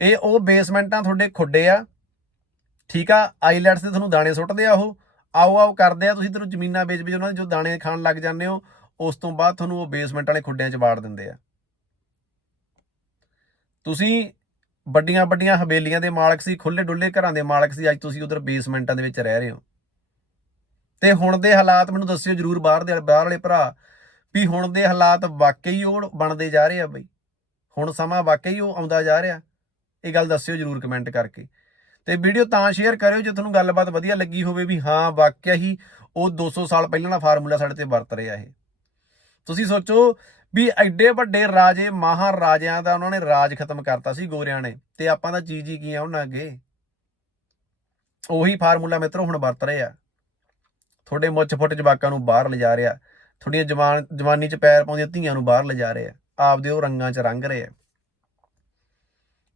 ਇਹ ਉਹ ਬੇਸਮੈਂਟਾਂ ਤੁਹਾਡੇ ਖੁੱਡੇ ਆ, ਠੀਕ ਆ ਆਈਲੈਟਸ ਤੇ ਤੁਹਾਨੂੰ ਦਾਣੇ ਸੁੱਟਦੇ ਆ ਉਹ, ਆਓ ਆਓ ਕਰਦੇ ਆ, ਤੁਸੀਂ ਤੈਨੂੰ ਜ਼ਮੀਨਾਂ ਵੇਚ ਵੇਚ ਉਹਨਾਂ ਦੇ ਜੋ ਦਾਣੇ ਖਾਣ ਲੱਗ ਜਾਂਦੇ ਹੋ, ਉਸ ਤੋਂ ਬਾਅਦ ਤੁਹਾਨੂੰ ਉਹ ਬੇਸਮੈਂਟ ਵਾਲੇ ਖੁੱਡਿਆਂ 'ਚ ਬਾੜ ਦਿੰਦੇ ਆ। ਤੁਸੀਂ ਵੱਡੀਆਂ ਵੱਡੀਆਂ ਹਵੇਲੀਆਂ ਦੇ ਮਾਲਕ ਸੀ ਖੁੱਲੇ ਡੁੱਲੇ ਘਰਾਂ ਦੇ ਮਾਲਕ ਸੀ, ਅੱਜ ਤੁਸੀਂ ਉਧਰ ਬੇਸਮੈਂਟਾਂ ਦੇ ਵਿੱਚ ਰਹਿ ਰਹੇ ਹੋ। ਤੇ ਹੁਣ ਦੇ ਹਾਲਾਤ ਮੈਨੂੰ ਦੱਸਿਓ ਜਰੂਰ ਬਾਹਰ ਦੇ ਬਾਹਰ ਵਾਲੇ ਭਰਾ, ਵੀ ਹੁਣ ਦੇ ਹਾਲਾਤ ਵਾਕਈ ਉਹ ਬਣਦੇ ਜਾ ਰਹੇ ਆ ਬਈ। ਹੁਣ ਸਮਾਂ ਵਾਕਈ ਉਹ ਆਉਂਦਾ ਜਾ ਰਿਹਾ। ਇਹ ਗੱਲ ਦੱਸਿਓ ਜਰੂਰ ਕਮੈਂਟ ਕਰਕੇ। ਤੇ ਵੀਡੀਓ ਤਾਂ ਸ਼ੇਅਰ ਕਰਿਓ ਜੇ ਤੁਹਾਨੂੰ ਗੱਲਬਾਤ ਵਧੀਆ ਲੱਗੀ ਹੋਵੇ ਵੀ ਹਾਂ, ਵਾਕਿਆ ਹੀ ਉਹ 200 ਸਾਲ ਪਹਿਲਾਂ ਦਾ ਫਾਰਮੂਲਾ ਸਾਡੇ ਤੇ ਵਰਤ ਰਿਹਾ ਇਹ। ਤੁਸੀਂ ਸੋਚੋ ਵੀ ਐਡੇ ਵੱਡੇ ਰਾਜੇ, ਮਹਾਰਾਜਿਆਂ ਦਾ ਉਹਨਾਂ ਨੇ ਰਾਜ ਖਤਮ ਕਰਤਾ ਸੀ ਗੋਰਿਆਂ ਨੇ ਤੇ ਆਪਾਂ ਦਾ ਚੀਜ਼ ਹੀ ਕੀ ਆ ਉਹਨਾਂ ਅੱਗੇ? ਉਹੀ ਫਾਰਮੂਲਾ ਮਿੱਤਰੋ ਹੁਣ ਵਰਤ ਰਹੇ ਆ। ਤੁਹਾਡੇ ਮੁੱਛ ਫੁੱਟ ਜਵਾਕਾਂ ਨੂੰ ਬਾਹਰ ਲਿਜਾ ਰਿਹਾ। ਤੁਹਾਡੀਆਂ ਜਵਾਨ, ਜਵਾਨੀ 'ਚ ਪੈਰ ਪਾਉਂਦੀਆਂ ਧੀਆਂ ਨੂੰ ਬਾਹਰ ਲਿਜਾ ਰਿਹਾ। ਆਪਦੇ ਉਹ ਰੰਗਾਂ 'ਚ ਰੰਗ ਰਹੇ ਆ।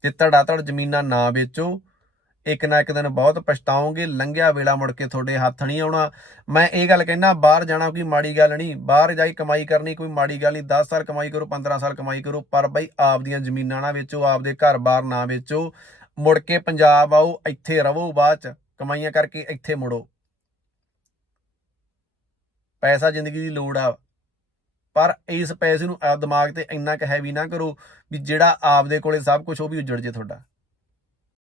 ਤੇ ਧੜਾ ਧੜ ਜ਼ਮੀਨਾਂ ਨਾ ਵੇਚੋ, ਇੱਕ ਨਾ ਇੱਕ ਦਿਨ ਬਹੁਤ ਪਛਤਾਓਗੇ। ਲੰਘਿਆ ਵੇਲਾ ਮੁੜ ਕੇ ਤੁਹਾਡੇ ਹੱਥ ਨਹੀਂ ਆਉਣਾ। ਮੈਂ ਇਹ ਗੱਲ ਕਹਿਣਾ ਬਾਹਰ ਜਾਣਾ ਕੋਈ ਮਾੜੀ ਗੱਲ ਨਹੀਂ। ਬਾਹਰ ਜਾਈ ਕਮਾਈ ਕਰਨੀ ਕੋਈ ਮਾੜੀ ਗੱਲ ਨਹੀਂ। 10 ਸਾਲ ਕਮਾਈ ਕਰੋ 15 ਸਾਲ ਕਮਾਈ ਕਰੋ, ਪਰ ਬਈ ਆਪਦੀਆਂ ਜ਼ਮੀਨਾਂ ਨਾ ਵੇਚੋ ਆਪਦੇ ਘਰ-ਬਾਰ ਨਾ ਵੇਚੋ। ਮੁੜ ਕੇ ਪੰਜਾਬ ਆਓ, ਇੱਥੇ ਰਵੋ ਬਾਅਦ ਚ। ਕਮਾਈਆਂ ਕਰਕੇ ਇੱਥੇ ਮੁੜੋ। ਪੈਸਾ ਜ਼ਿੰਦਗੀ ਦੀ ਲੋੜ ਆ। ਪਰ ਇਸ ਪੈਸੇ ਨੂੰ ਆਪ ਦਿਮਾਗ ਤੇ ਇੰਨਾ ਕੁ ਹੈਵੀ ਨਾ ਕਰੋ ਵੀ ਜਿਹੜਾ ਆਪਦੇ ਕੋਲੇ ਸਭ ਕੁਝ ਉਹ ਵੀ ਉਜੜ ਜੇ ਤੁਹਾਡਾ।